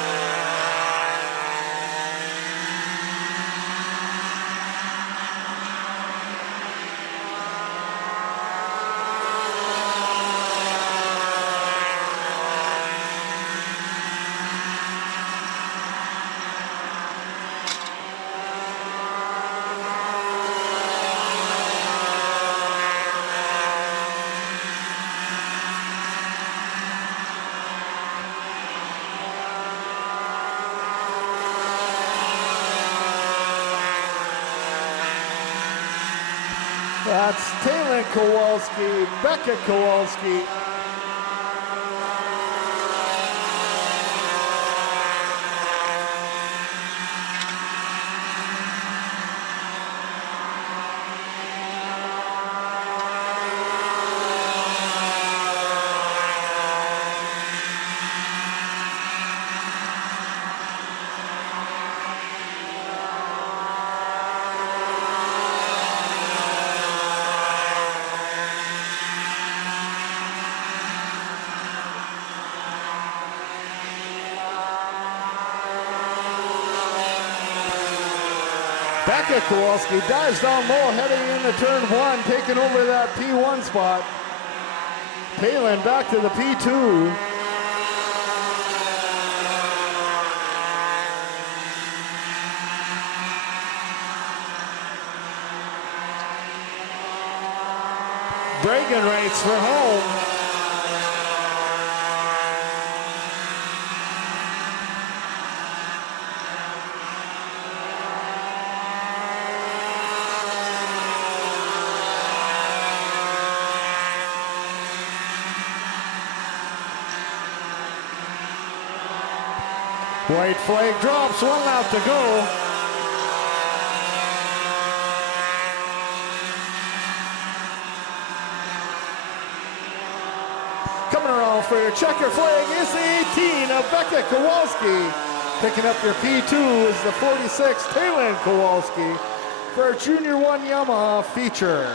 That's Talon Kowalski, Becca Kowalski. Becca Kowalski dives down low, heading into turn 1, taking over that P1 spot. Talon back to the P2. Bragging rights for home. White flag drops, 1 out to go. Coming around for your checker flag is the 18 of Becca Kowalski. Picking up your P2 is the 46 Taylor Kowalski for a Junior 1 Yamaha feature.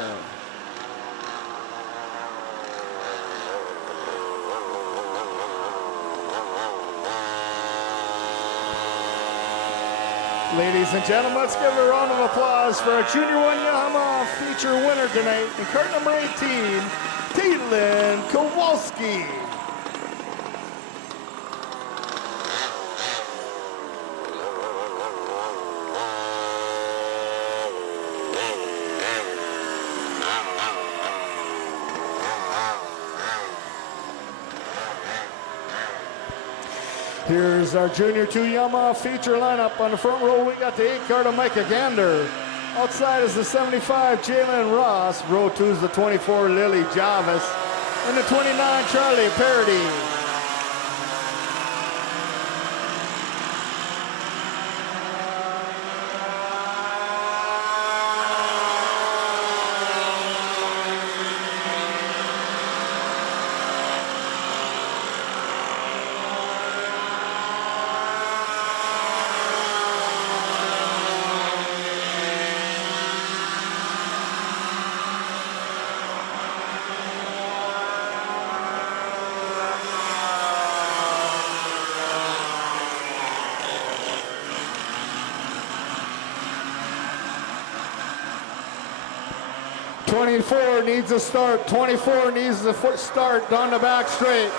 Ladies and gentlemen, let's give a round of applause for a Junior 1 Yamaha feature winner tonight in cart number 18, Taylor Kowalski. Here's our Junior 2 Yamaha feature lineup. On the front row, we got the 8 car of Micah Gander. Outside is the 75 Jalen Ross. Row 2 is the 24 Lily Jarvis. And the 29 Charlie Parody. '24 needs a start. 24 needs a foot start down the back straight.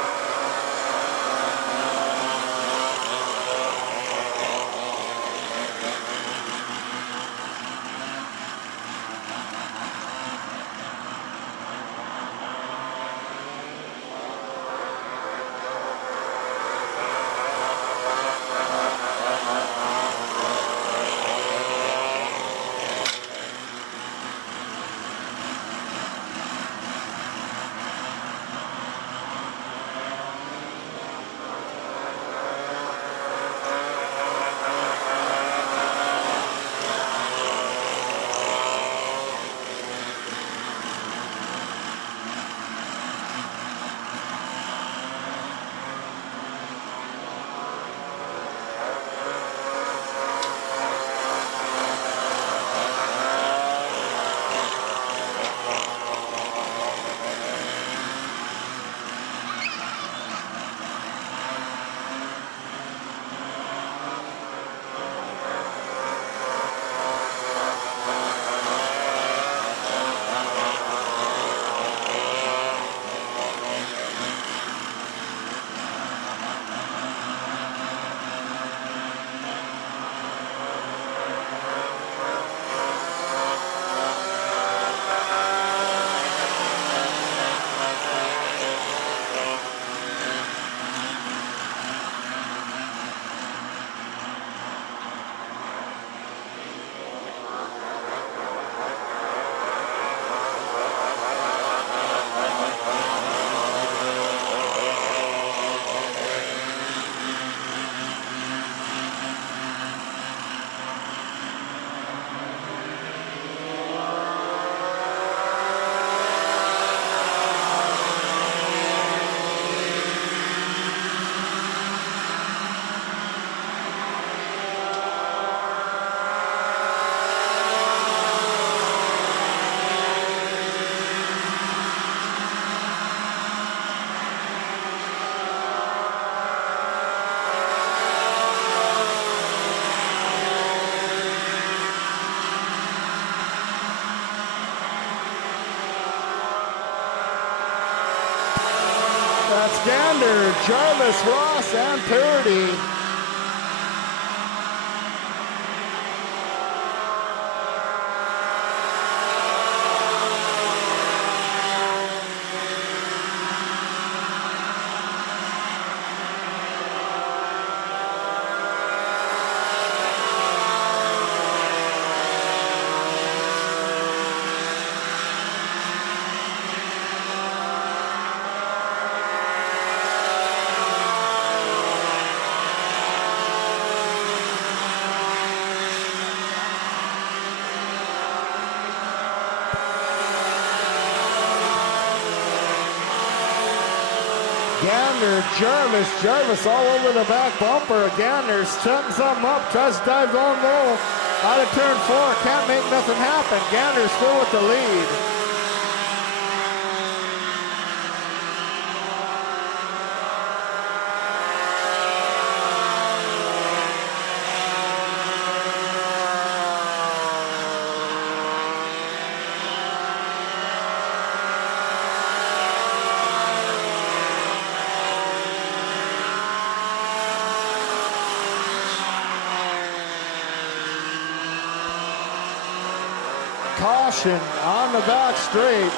That's Gander, Jarvis, Ross, and Parody. Gander, Jarvis all over the back bumper. Gander setting something up, tries to dive on low. Out of turn 4, can't make nothing happen. Gander still with the lead. Caution on the back straight.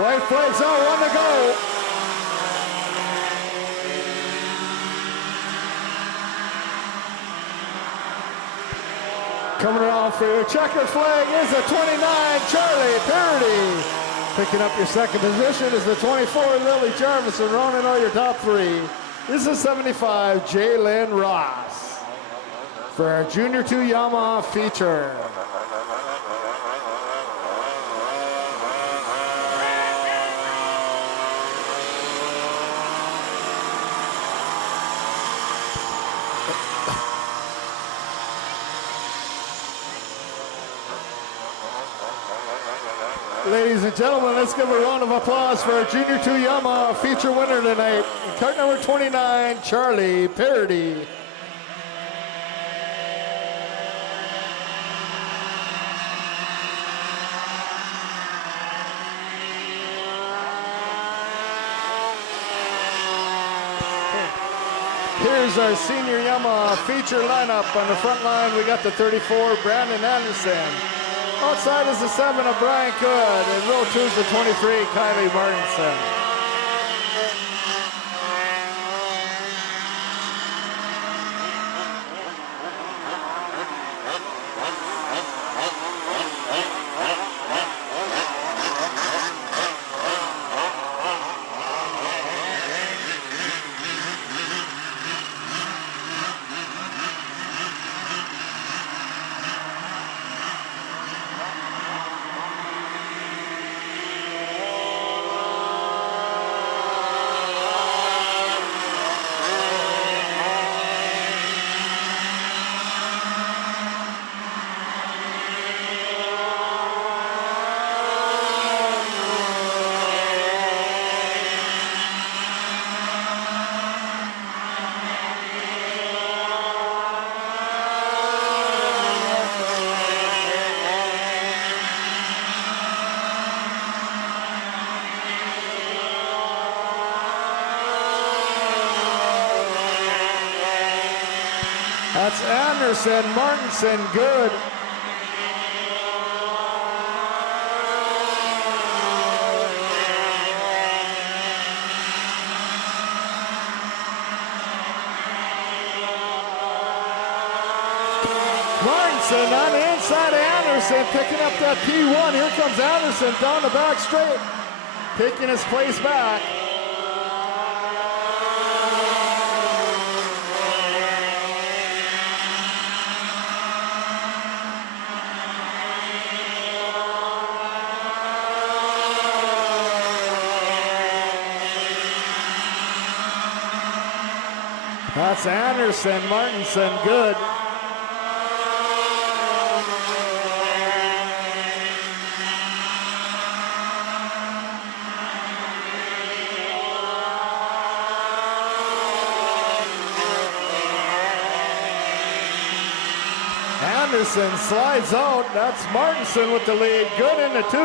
White flags out, 1 to go. Coming around for your checkered flag is the 29, Charlie Parody. Picking up your second position is the 24, Lily Jarvis, and rounding out your top 3. This is 75, Jalen Ross for our Junior 2 Yamaha feature. Ladies and gentlemen, let's give a round of applause for our Junior 2 Yamaha feature winner tonight, cart number 29, Charlie Parody. Here's our senior Yamaha feature lineup. On the front line, we got the 34, Brandon Anderson. Outside is the 7 of Brian Good, and row 2 is the 23, Kylie Martinson. That's Anderson, Martinson, good. Martinson on the inside of Anderson, picking up that P1. Here comes Anderson down the back straight, taking his place back. That's Anderson, Martinson, good. Anderson slides out. That's Martinson with the lead. Good into 2.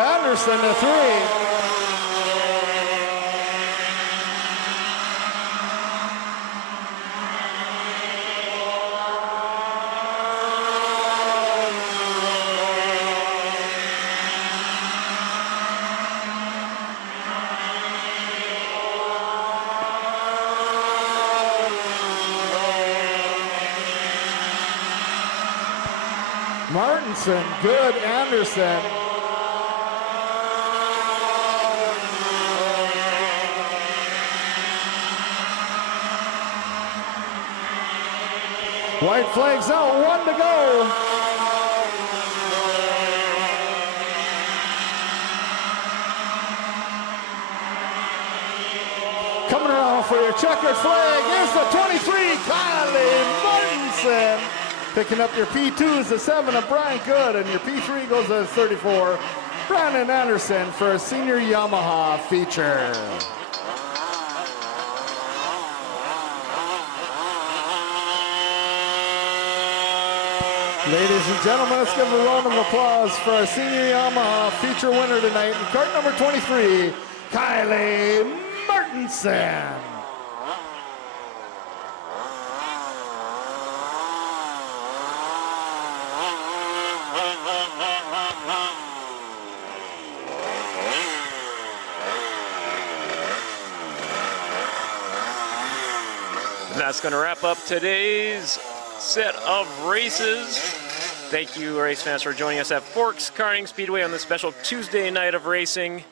Anderson to 3. Martinson, good. Anderson. White flags out, 1 to go. Coming around for your checkered flag. Here's the 23, Kylie Martinson. Picking up your P2 is the 7 of Brian Good, and your P3 goes to 34, Brandon Anderson for a senior Yamaha feature. Ladies and gentlemen, let's give a round of applause for our senior Yamaha feature winner tonight in cart number 23, Kylie Martinson. That's going to wrap up today's set of races. Thank you, race fans, for joining us at Forks Karting Speedway on this special Tuesday night of racing.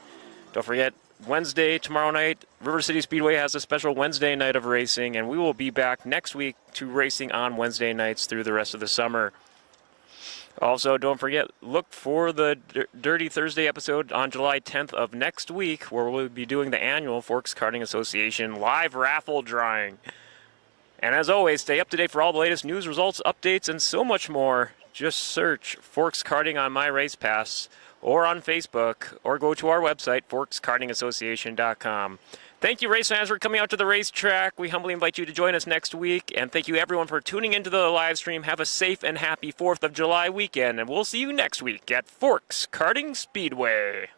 Don't forget, Wednesday, tomorrow night, River City Speedway has a special Wednesday night of racing, and we will be back next week to racing on Wednesday nights through the rest of the summer. Also, don't forget, look for the Dirty Thursday episode on July 10th of next week, where we'll be doing the annual Forks Karting Association live raffle drawing. And as always, stay up to date for all the latest news, results, updates, and so much more. Just search Forks Karting on My Race Pass or on Facebook, or go to our website, forkskartingassociation.com. Thank you, race fans, for coming out to the racetrack. We humbly invite you to join us next week. And thank you, everyone, for tuning into the live stream. Have a safe and happy 4th of July weekend. And we'll see you next week at Forks Karting Speedway.